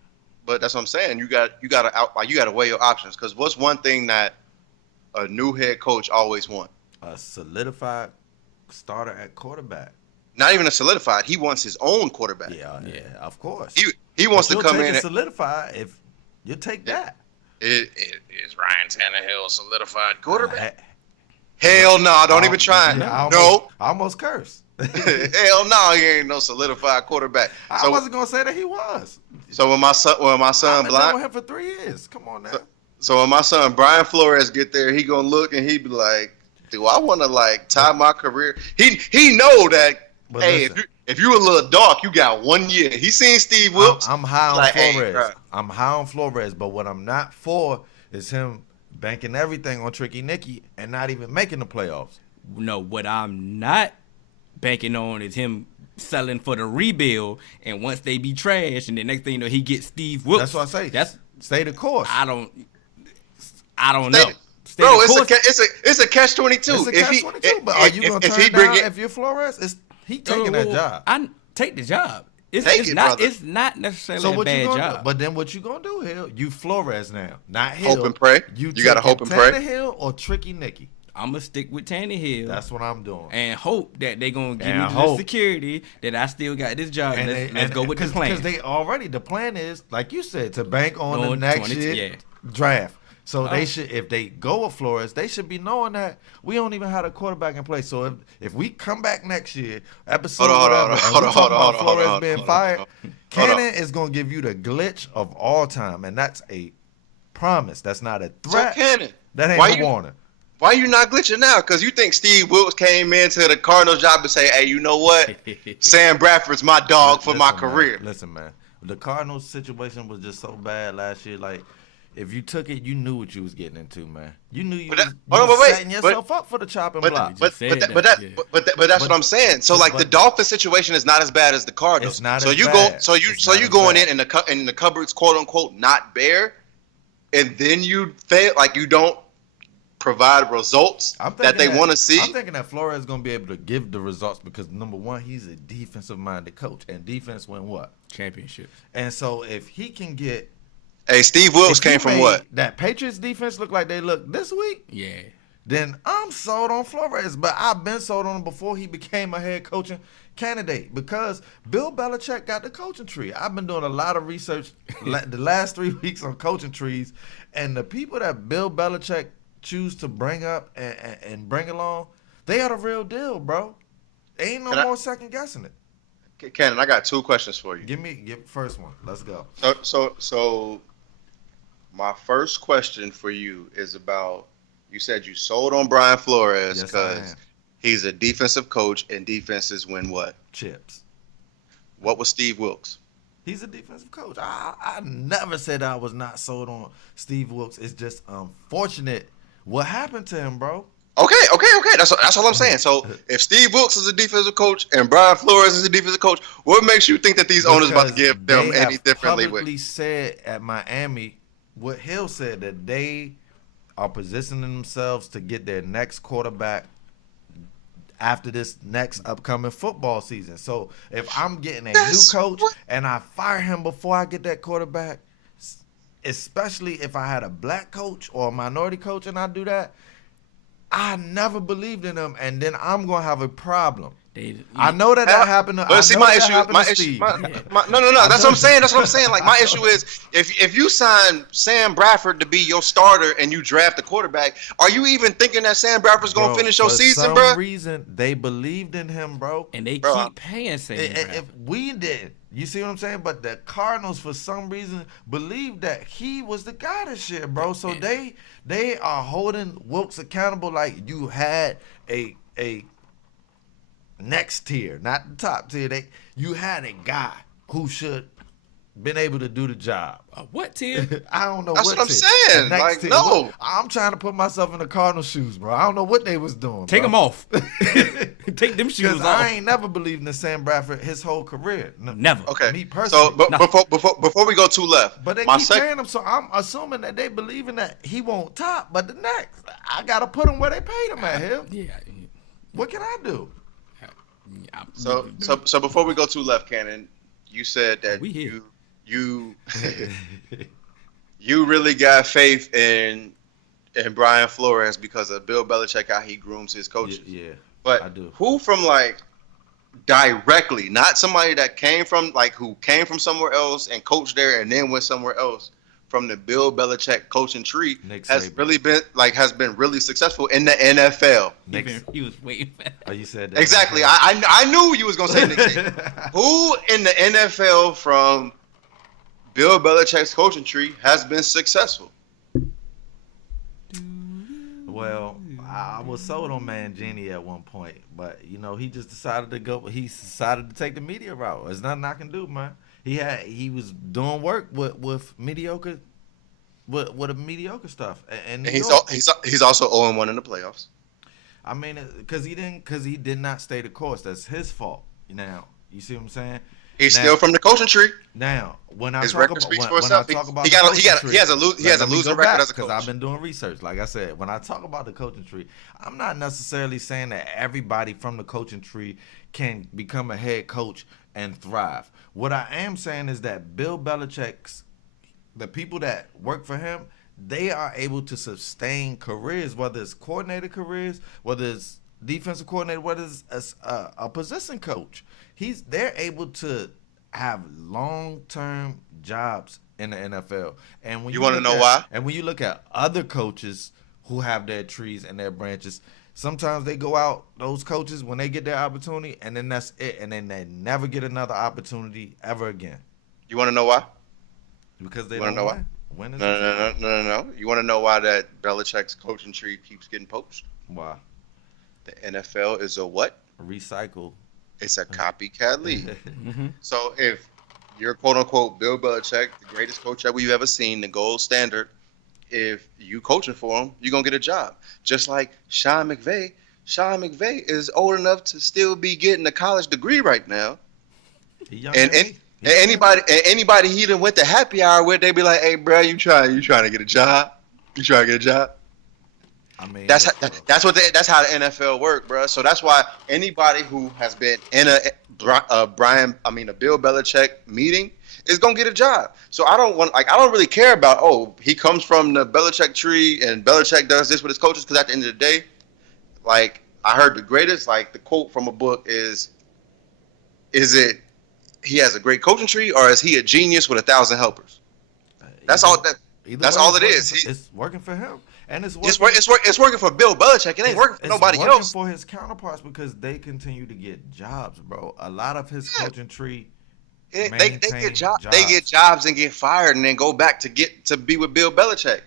But that's what I'm saying. You got to weigh your options, because what's one thing that a new head coach always wants? A solidified starter at quarterback. Not even a solidified. He wants his own quarterback. Yeah, of course. He wants to come in and solidify. If you take that, is Ryan Tannehill a solidified quarterback? Hell no! Don't even try. I almost cursed. Hell no! He ain't no solidified quarterback. I wasn't gonna say that he was. So when my son, I've been with him for 3 years. Come on now. So when my son Brian Flores get there, he gonna look and he be like, "Do I want to tie my career?" He know that. But hey, if you a little dark, you got 1 year. He seen Steve Wilkes. I'm high on Flores. Hey, I'm high on Flores, but what I'm not for is him banking everything on Tricky Nicky and not even making the playoffs. No, what I'm not banking on is him selling for the rebuild, and once they be trash, and the next thing you know, he gets Steve Wilkes. That's what I say. Stay the course. I don't know. Bro, it's a catch-22. It's a catch-22, but are you going to turn down if you're Flores? He taking that job. I take the job. It's not necessarily a bad job. But then what you gonna do, Hill? You Flores now, not Hill. Hope and pray. You gotta hope and pray. Tannehill or Tricky Nicky? I'm gonna stick with Tannehill. That's what I'm doing. And hope that they gonna give me the security that I still got this job. Let's go with the plan. Because the plan is, like you said, to bank on the next year draft. So they should, if they go with Flores, they should be knowing that we don't even have a quarterback in place. So if we come back next year, Flores being fired, Cannon is gonna give you the glitch of all time, and that's a promise. That's not a threat. So Cannon, that ain't a warning. Why you not glitching now? Because you think Steve Wilkes came into the Cardinals job and say, "Hey, you know what? Sam Bradford's my dog for my career." Listen, man, the Cardinals situation was just so bad last year, like. If you took it, you knew what you was getting into, man. You knew you was setting yourself up for the chopping block. But that's what I'm saying. So the Dolphins situation is not as bad as the Cardinals. It's not so as you bad. So you going in the cupboard's quote unquote not bare, and then you fail, you don't provide results that they want to see. I'm thinking that Flores is gonna be able to give the results because number one, he's a defensive minded coach, and defense win what? Championship. And so if he can get. Hey, Steve Wilkes came from what? That Patriots defense look like they look this week? Yeah. Then I'm sold on Flores, but I've been sold on him before he became a head coaching candidate because Bill Belichick got the coaching tree. I've been doing a lot of research the last 3 weeks on coaching trees, and the people that Bill Belichick choose to bring up and bring along, they are the real deal, bro. Ain't no more second guessing it. Cannon, I got 2 questions for you. Give first one. Let's go. So my first question for you is about, you said you sold on Brian Flores because he's a defensive coach and defenses win what? Chips. What was Steve Wilkes? He's a defensive coach. I never said I was not sold on Steve Wilkes. It's just unfortunate what happened to him, bro. Okay. That's all I'm saying. So if Steve Wilkes is a defensive coach and Brian Flores is a defensive coach, what makes you think that these owners about to give them any differently? They publicly said at Miami what Hill said, that they are positioning themselves to get their next quarterback after this next upcoming football season. So if I'm getting a new coach and I fire him before I get that quarterback, especially if I had a black coach or a minority coach and I do that, I never believed in them, and then I'm gonna have a problem. I know that happened. But see, my issue. No. That's what I'm saying. Like, my issue is if you sign Sam Bradford to be your starter and you draft a quarterback, are you even thinking that Sam Bradford's gonna finish your season, bro? For some reason, they believed in him, bro, and they keep paying Sam Bradford. If we did, you see what I'm saying? But the Cardinals, for some reason, believed that he was the guy this year, bro. So they are holding Wilkes accountable like you had a next tier, not the top tier. You had a guy who should been able to do the job. What tier? I don't know. That's what I'm saying. Like, tier. no. I'm trying to put myself in the Cardinal shoes, bro. I don't know what they was doing. Take them off. Take them shoes off. I ain't never believed in Sam Bradford his whole career. Never. Okay. Me personally. So, before we go two left, but they keep paying him, so I'm assuming that they believe in that he won't top. But the next, I gotta put him where they paid him at. Him. Yeah. What can I do? So before we go two left, Cannon, you said that you really got faith in Brian Flores because of Bill Belichick, how he grooms his coaches. Yeah, but I do. Who from like directly, not somebody that came from who came from somewhere else and coached there and then went somewhere else, from the Bill Belichick coaching tree has been really successful in the NFL. He was waiting for that. Oh, you said that. Exactly. I knew you was gonna say Nick Saban. Who in the NFL from Bill Belichick's coaching tree has been successful? Well, I was sold on Mangini at one point, but he just decided to go. He decided to take the media route. There's nothing I can do, man. He was doing work with mediocre, with a mediocre stuff, and he's also 0-1 in the playoffs. I mean, because he did not stay the course. That's his fault. Now you see what I'm saying? He's still from the coaching tree. Now, when I his talk record about speaks for itself. He has a losing record as a coach. Because I've been doing research. Like I said, when I talk about the coaching tree, I'm not necessarily saying that everybody from the coaching tree can become a head coach and thrive. What I am saying is that Bill Belichick's, the people that work for him, they are able to sustain careers, whether it's coordinator careers, whether it's defensive coordinator, whether it's a position coach. They're able to have long-term jobs in the NFL. And when you want to know why? And when you look at other coaches who have their trees and their branches, sometimes they go out, those coaches, when they get their opportunity, and then that's it. And then they never get another opportunity ever again. You want to know why? Because they don't know why. No. You want to know why that Belichick's coaching tree keeps getting poached? Why? The NFL is a what? Recycle. It's a copycat league. So if you're quote-unquote Bill Belichick, the greatest coach that we've ever seen, the gold standard, if you coaching for him, you're going to get a job. Just like Sean McVay. Sean McVay is old enough to still be getting a college degree right now. Anybody he done went to happy hour with, they be like, "Hey, bro, you trying to get a job? You trying to get a job?" I mean, that's how the NFL work, bro. So that's why anybody who has been in a Bill Belichick meeting is gonna get a job. So I don't really care about he comes from the Belichick tree and Belichick does this with his coaches, because at the end of the day, like I heard the greatest, like the quote from a book is it he has a great coaching tree or is he a genius with 1,000 helpers? That's all it is. It's working for him. And it's working for Bill Belichick. It ain't working for nobody else. It's working for his counterparts because they continue to get jobs, bro. A lot of his coaching tree, they get jobs. They get jobs and get fired and then go back to be with Bill Belichick.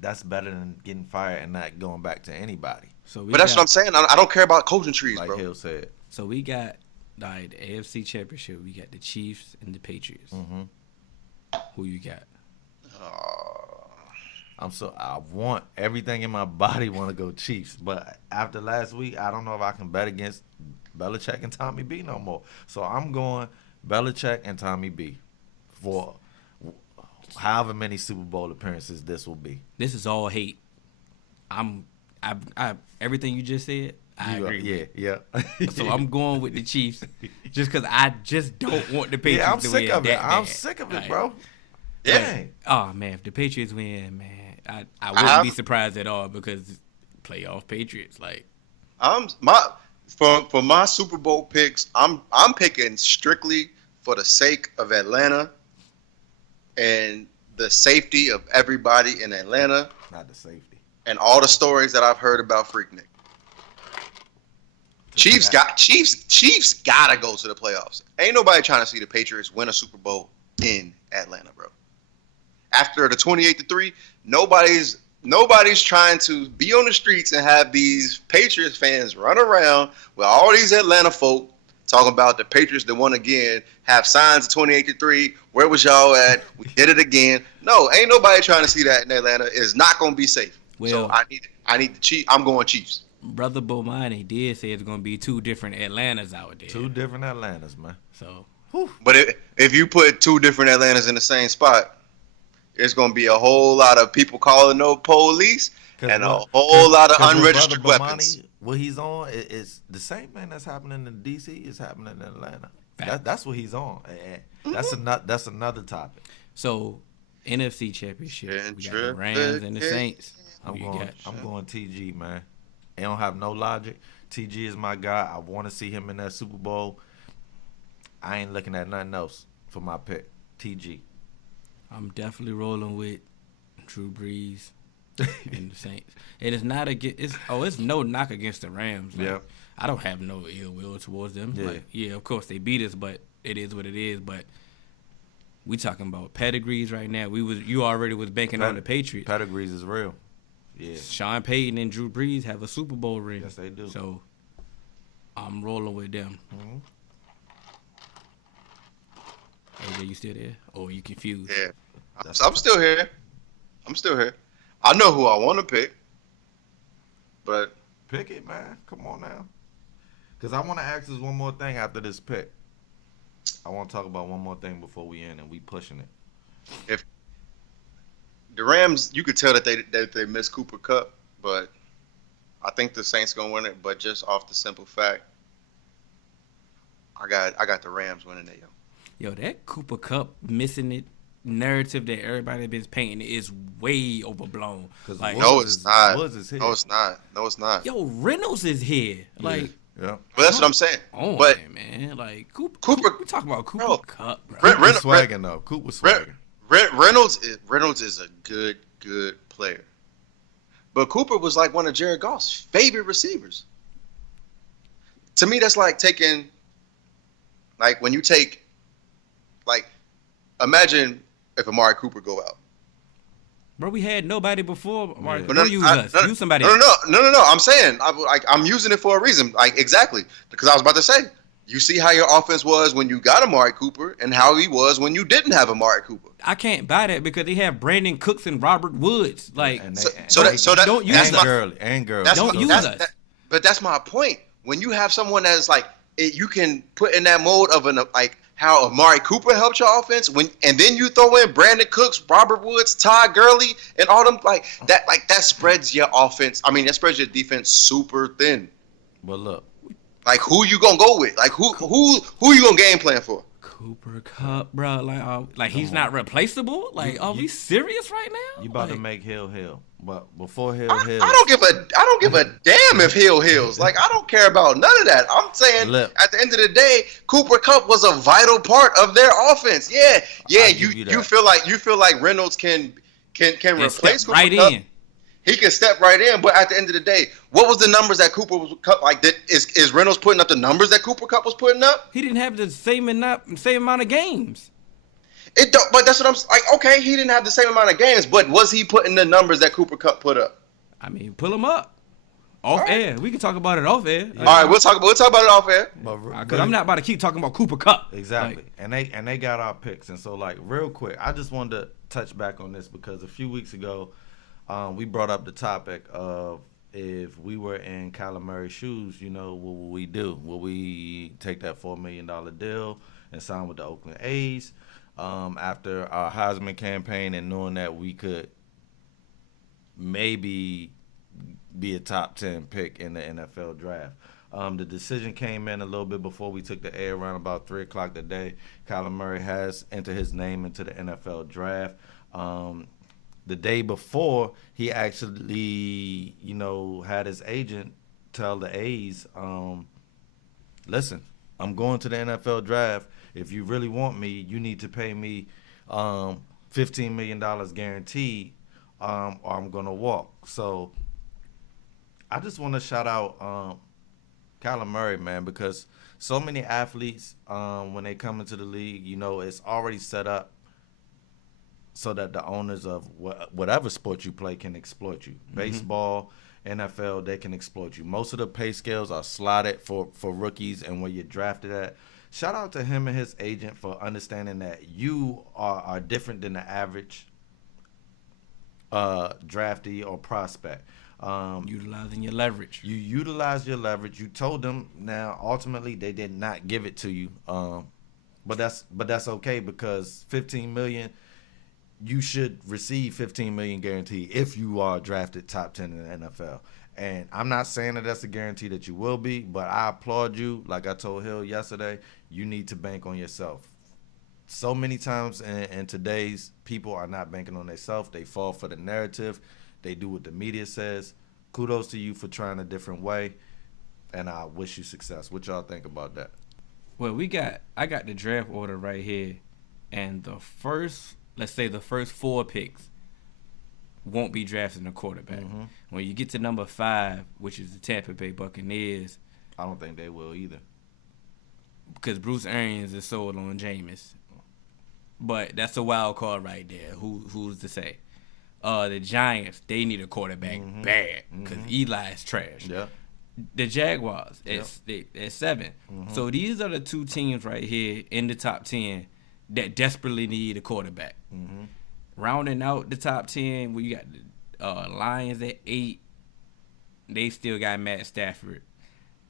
That's better than getting fired and not going back to anybody. But that's what I'm saying. I don't care about coaching trees, like bro. Hill said. So we got All right, the AFC Championship, we got the Chiefs and the Patriots. Mm-hmm. Who you got? I want everything in my body want to go Chiefs, but after last week, I don't know if I can bet against Belichick and Tommy B no more. So I'm going Belichick and Tommy B for however many Super Bowl appearances this will be. This is all hate. Everything you just said, I agree. Yeah. So I'm going with the Chiefs just because I just don't want the Patriots I'm to sick win of it. that I'm bad. sick of it, Like, bro. Yeah. Dang. Oh man, if the Patriots win, man, I wouldn't be surprised at all because playoff Patriots. Like, for my Super Bowl picks, I'm picking strictly for the sake of Atlanta and the safety of everybody in Atlanta. Not the safety. And all the stories that I've heard about Freaknik. Chiefs gotta go to the playoffs. Ain't nobody trying to see the Patriots win a Super Bowl in Atlanta, bro. After the 28-3, nobody's trying to be on the streets and have these Patriots fans run around with all these Atlanta folk talking about the Patriots that won again, have signs of 28-3. Where was y'all at? We did it again. No, ain't nobody trying to see that in Atlanta. It's not gonna be safe. Well, so I need the Chiefs. I'm going Chiefs. Brother Bomani did say it's going to be two different Atlantas out there. Two different Atlantas, man. So, But if you put two different Atlantas in the same spot, it's going to be a whole lot of people calling no police and a whole lot of unregistered weapons. What he's on is the same thing that's happening in D.C. is happening in Atlanta. That's what he's on. That's another topic. So, NFC Championship, we got the Rams and the Saints. I'm going TG, man. It don't have no logic. TG is my guy. I want to see him in that Super Bowl. I ain't looking at nothing else for my pick. TG. I'm definitely rolling with Drew Brees and the Saints. And it's not it's no knock against the Rams. Like, yeah. I don't have no ill will towards them. Yeah. Of course they beat us, but it is what it is. But we talking about pedigrees right now. You already was banking on the Patriots. Pedigrees is real. Yeah. Sean Payton and Drew Brees have a Super Bowl ring. Yes, they do. So I'm rolling with them. Mm-hmm. AJ, you still there? Or you confused? Yeah. I'm still here. I know who I want to pick, but pick it, man. Come on now. Because I want to ask this one more thing after this pick. I want to talk about one more thing before we end, and we pushing it. If the Rams, you could tell that they missed Cooper Kupp, but I think the Saints gonna win it. But just off the simple fact, I got the Rams winning it, yo. That Cooper Kupp missing it narrative that everybody been painting is way overblown. Like, no, it's not. No, it's not. Yo, Reynolds is here. Like, yeah. But that's what I'm saying. Oh, but man, like Cooper. We talking about Cooper Kupp, bro. Cooper's swagging though. Cooper's swagging. Reynolds is a good player, but Cooper was like one of Jared Goff's favorite receivers. To me, that's like taking, like when you take, like, imagine if Amari Cooper go out. Bro, we had nobody before. Amari. Yeah. Don't use us. Use somebody. No. I'm saying, I'm using it for a reason. Like, exactly, because I was about to say. You see how your offense was when you got Amari Cooper and how he was when you didn't have Amari Cooper. I can't buy that because they have Brandon Cooks and Robert Woods. Like, don't use us. Don't use us. But that's my point. When you have someone that's like, you can put in that mode of how Amari Cooper helped your offense and then you throw in Brandon Cooks, Robert Woods, Todd Gurley, and all them that spreads your offense. I mean, that spreads your defense super thin. But look. Like, who you gonna go with? Like, who you gonna game plan for? Cooper Kupp, bro. Like he's not replaceable. Like, are we serious right now? You about to make Hill, but before Hill, I don't give a damn if Hill heals. Like, I don't care about none of that. I'm saying at the end of the day, Cooper Kupp was a vital part of their offense. Yeah. You feel like Reynolds can replace Cooper Kupp. He can step right in, but at the end of the day, what was the numbers that Cooper was like? Is Reynolds putting up the numbers that Cooper Kupp was putting up? He didn't have the same amount of games. But that's what I'm like. Okay, he didn't have the same amount of games, but was he putting the numbers that Cooper Kupp put up? I mean, pull him up. Off air. We can talk about it off air. All right, we'll talk about it off air. Because I'm not about to keep talking about Cooper Kupp. Exactly. Like, and they got our picks. And so, like, real quick, I just wanted to touch back on this because a few weeks ago, we brought up the topic of if we were in Kyler Murray's shoes, you know, what would we do? Will we take that $4 million deal and sign with the Oakland A's after our Heisman campaign and knowing that we could maybe be a top 10 pick in the NFL draft? The decision came in a little bit before we took the air, around about 3 o'clock today. Kyler Murray has entered his name into the NFL draft. The day before, he actually, you know, had his agent tell the A's, listen, I'm going to the NFL draft. If you really want me, you need to pay me $15 million guaranteed, or I'm going to walk. So I just want to shout out Kyler Murray, man, because so many athletes, when they come into the league, you know, it's already set up so that the owners of whatever sport you play can exploit you. Mm-hmm. Baseball, NFL, they can exploit you. Most of the pay scales are slotted for rookies and where you're drafted at. Shout out to him and his agent for understanding that you are different than the average draftee or prospect. Utilizing your leverage. You utilize your leverage. You told them. Now, ultimately, they did not give it to you. But that's okay because $15 million. You should receive $15 million guaranteed if you are drafted top 10 in the NFL. And I'm not saying that that's a guarantee that you will be, but I applaud you. Like I told Hill yesterday, you need to bank on yourself. So many times in today's people are not banking on themselves. They fall for the narrative. They do what the media says. Kudos to you for trying a different way, and I wish you success. What y'all think about that? Well, I got the draft order right here, and the first 4 picks won't be drafting a quarterback. Mm-hmm. When you get to number 5, which is the Tampa Bay Buccaneers, I don't think they will either. Because Bruce Arians is sold on Jameis. But that's a wild card right there. Who's to say? The Giants, they need a quarterback bad because Eli's trash. Yeah. The Jaguars at 7. Mm-hmm. So these are the 2 teams right here in the top 10 that desperately need a quarterback. Mm-hmm. Rounding out the top 10, we got the Lions at 8. They still got Matt Stafford.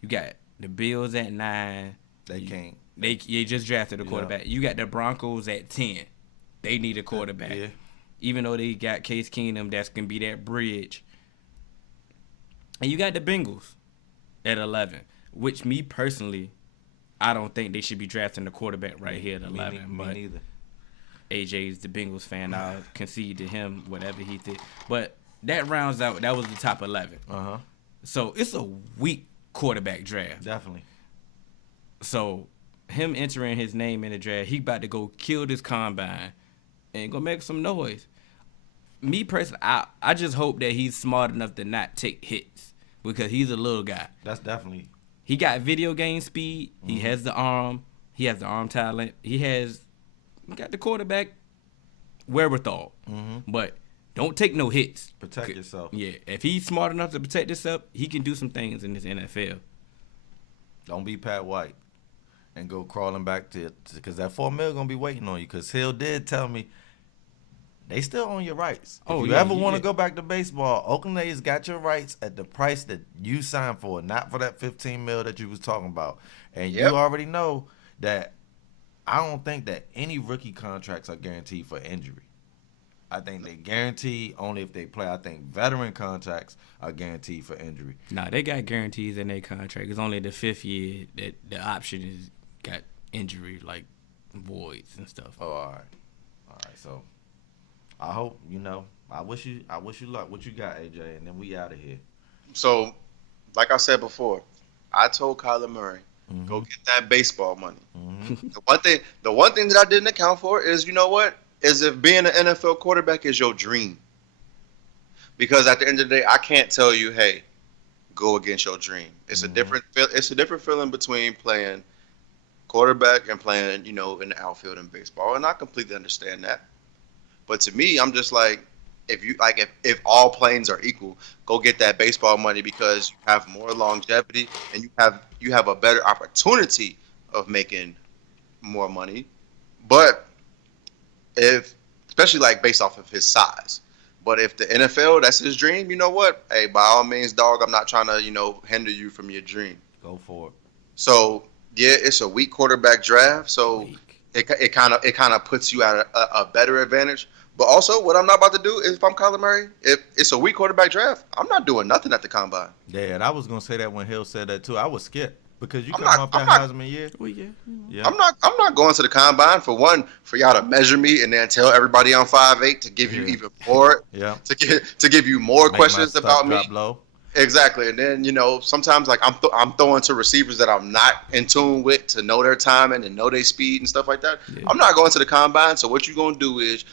You got the Bills at 9. They just drafted a quarterback. Yeah. You got the Broncos at 10. They need a quarterback. Yeah. Even though they got Case Keenum, that's going to be that bridge. And you got the Bengals at 11, which me personally, I don't think they should be drafting the quarterback right here at 11. Me neither. AJ is the Bengals fan. I'll concede to him whatever he did. But that rounds out, that was the top 11. Uh-huh. So it's a weak quarterback draft. Definitely. So him entering his name in the draft, he about to go kill this combine and go make some noise. Me personally, I just hope that he's smart enough to not take hits because he's a little guy. That's definitely. He got video game speed. Mm-hmm. He has the arm. He has the arm talent. He got the quarterback wherewithal. Mm-hmm. But don't take no hits. Protect yourself. Yeah. If he's smart enough to protect himself, he can do some things in this NFL. Don't be Pat White and go crawling back to it because that $4 million going to be waiting on you because Hill did tell me they still own your rights. If you ever want to go back to baseball, Oakland A's got your rights at the price that you signed for, not for that $15 million that you was talking about. And you already know that I don't think that any rookie contracts are guaranteed for injury. I think they guarantee only if they play. I think veteran contracts are guaranteed for injury. Nah, they got guarantees in their contract. It's only the 5th year that the option is got injury, like voids and stuff. Oh, all right. So I hope, I wish you luck. What you got, AJ? And then we out of here. So, like I said before, I told Kyler Murray, go get that baseball money. Mm-hmm. The one thing that I didn't account for is, is if being an NFL quarterback is your dream. Because at the end of the day, I can't tell you, hey, go against your dream. It's a different feeling between playing quarterback and playing, in the outfield in baseball. And I completely understand that. But to me, I'm just like, if all planes are equal, go get that baseball money because you have more longevity and you have a better opportunity of making more money. But if especially like based off of his size. But if the NFL, that's his dream, you know what? Hey, by all means, dog, I'm not trying to, hinder you from your dream. Go for it. So yeah, it's a weak quarterback draft. So it kind of puts you at a better advantage. But also, what I'm not about to do is, if I'm Kyler Murray, if it's a weak quarterback draft, I'm not doing nothing at the combine. Yeah, and I was gonna say that when Hill said that too. I was scared because you come off that Heisman year. Well, yeah. I'm not going to the combine for y'all to measure me and then tell everybody I'm 5'8" to give you even more. Yeah. To give you more questions about me. Low. Exactly, and then sometimes like I'm throwing to receivers that I'm not in tune with to know their timing and know their speed and stuff like that. Yeah. I'm not going to the combine. So what you gonna do is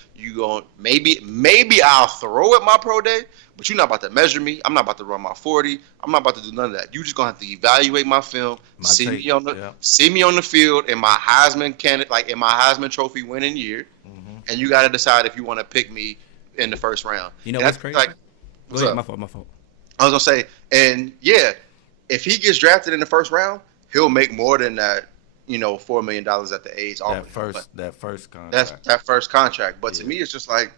maybe I'll throw at my pro day, but you're not about to measure me. I'm not about to run my 40. I'm not about to do none of that. You just gonna have to evaluate my film, see me on the field in my Heisman in my Heisman Trophy winning year, and you got to decide if you want to pick me in the first round. You know what's crazy? Go ahead, my fault. I was gonna say, and yeah, if he gets drafted in the first round, he'll make more than that, $4 million at the age. That first contract. That first contract. But to me, it's just like,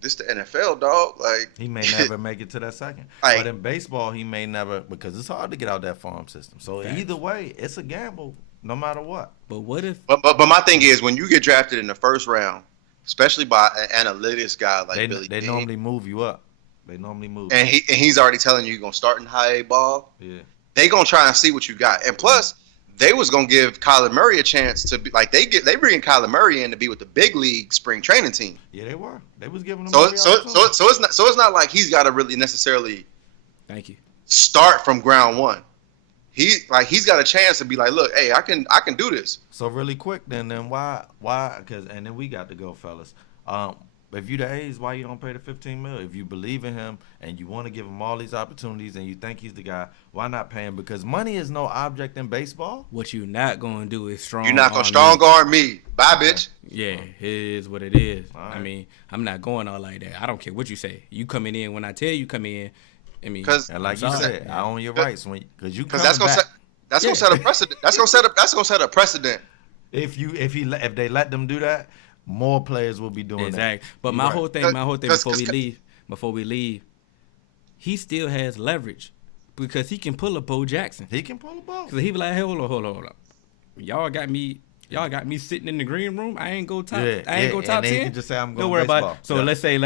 this the NFL, dog. Like he may never make it to that second. But in baseball, he may never, because it's hard to get out that farm system. So either way, it's a gamble, no matter what. But what if? But my thing is, when you get drafted in the first round, especially by an analytics guy like Billy, they normally move you up. They normally move. And he's already telling you you're going to start in high A ball. Yeah. They going to try and see what you got. And plus, they was going to give Kyler Murray a chance to be like, they bringing Kyler Murray in to be with the big league spring training team. Yeah, they were. They was giving him so it's not like he's got to really necessarily start from ground one. He's got a chance to be like, look, hey, I can do this. So really quick then why and then we got to go, fellas. If you the A's, why you don't pay the $15 million? If you believe in him and you want to give him all these opportunities and you think he's the guy, why not pay him? Because money is no object in baseball. What you not going to do is strong. You're not going to strong arm me. Bye, bitch. Yeah, it is what it is. Right. I mean, I'm not going all like that. I don't care what you say. You coming in when I tell you come in. I mean, and like you said, I own your rights because you come back. That's gonna set a precedent. That's gonna set a precedent. If they let them do that, more players will be doing that. Exactly. But my whole thing before we leave, he still has leverage because he can pull a Bo Jackson. He can pull a Bo. Because he be like, hey, hold on. Y'all got me sitting in the green room. I ain't go top. I ain't go top 10. He can just say I'm going. Don't worry baseball. about it. So let's say,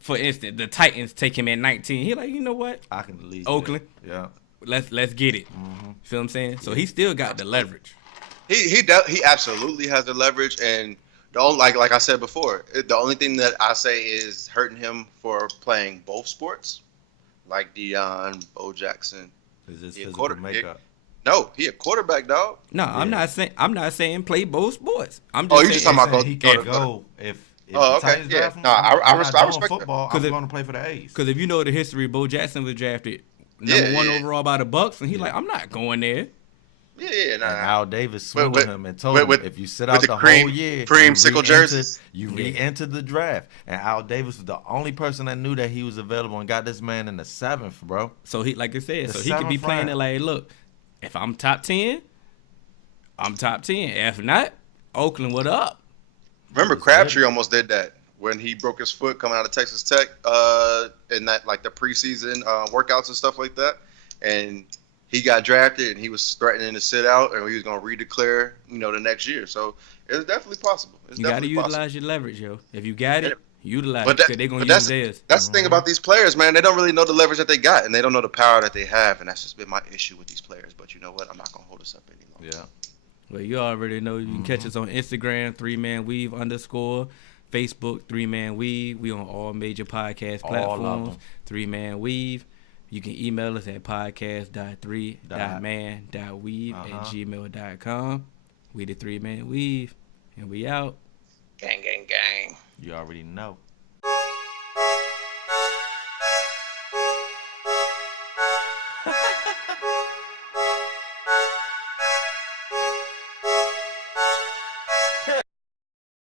for instance, the Titans take him at 19. He like, you know what? I can leave Oakland. Yeah. Let's get it. Mm-hmm. Feel what I'm saying? So he still got the leverage. He absolutely has the leverage, and like I said before, the only thing that I say is hurting him for playing both sports, like Deion, Bo Jackson. Is his physical makeup? No, he a quarterback, dog. No, yeah. I'm not saying play both sports. I'm just just talking about he can go if okay. Yeah. No, I respect football. I'm going to play for the A's. Because if you know the history, Bo Jackson was drafted number one overall by the Bucks, and he's like, I'm not going there. Yeah, nah. And Al Davis swindled him and told him if you sit out the whole year, you re-enter the draft. And Al Davis was the only person that knew that he was available and got this man in the 7th, bro. So he, like I said, he could be playing it like, look, if I'm top 10, I'm top 10. If not, Oakland, what up? Remember, Crabtree almost did that when he broke his foot coming out of Texas Tech in that like the preseason workouts and stuff like that, and he got drafted and he was threatening to sit out and he was going to redeclare, the next year. So it's definitely possible. You got to utilize your leverage, yo. If you got it, utilize it. Because they're going to use theirs. That's the thing about these players, man. They don't really know the leverage that they got, and they don't know the power that they have, and that's just been my issue with these players. But you know what? I'm not going to hold this up anymore. Yeah. Well, you already know you can catch us on Instagram, 3manweave_, Facebook, 3manweave. We on all major podcast platforms, 3manweave. You can email us at podcast.3.man.weave@gmail.com. We the 3Man Weave, and we out. Gang, gang, gang. You already know.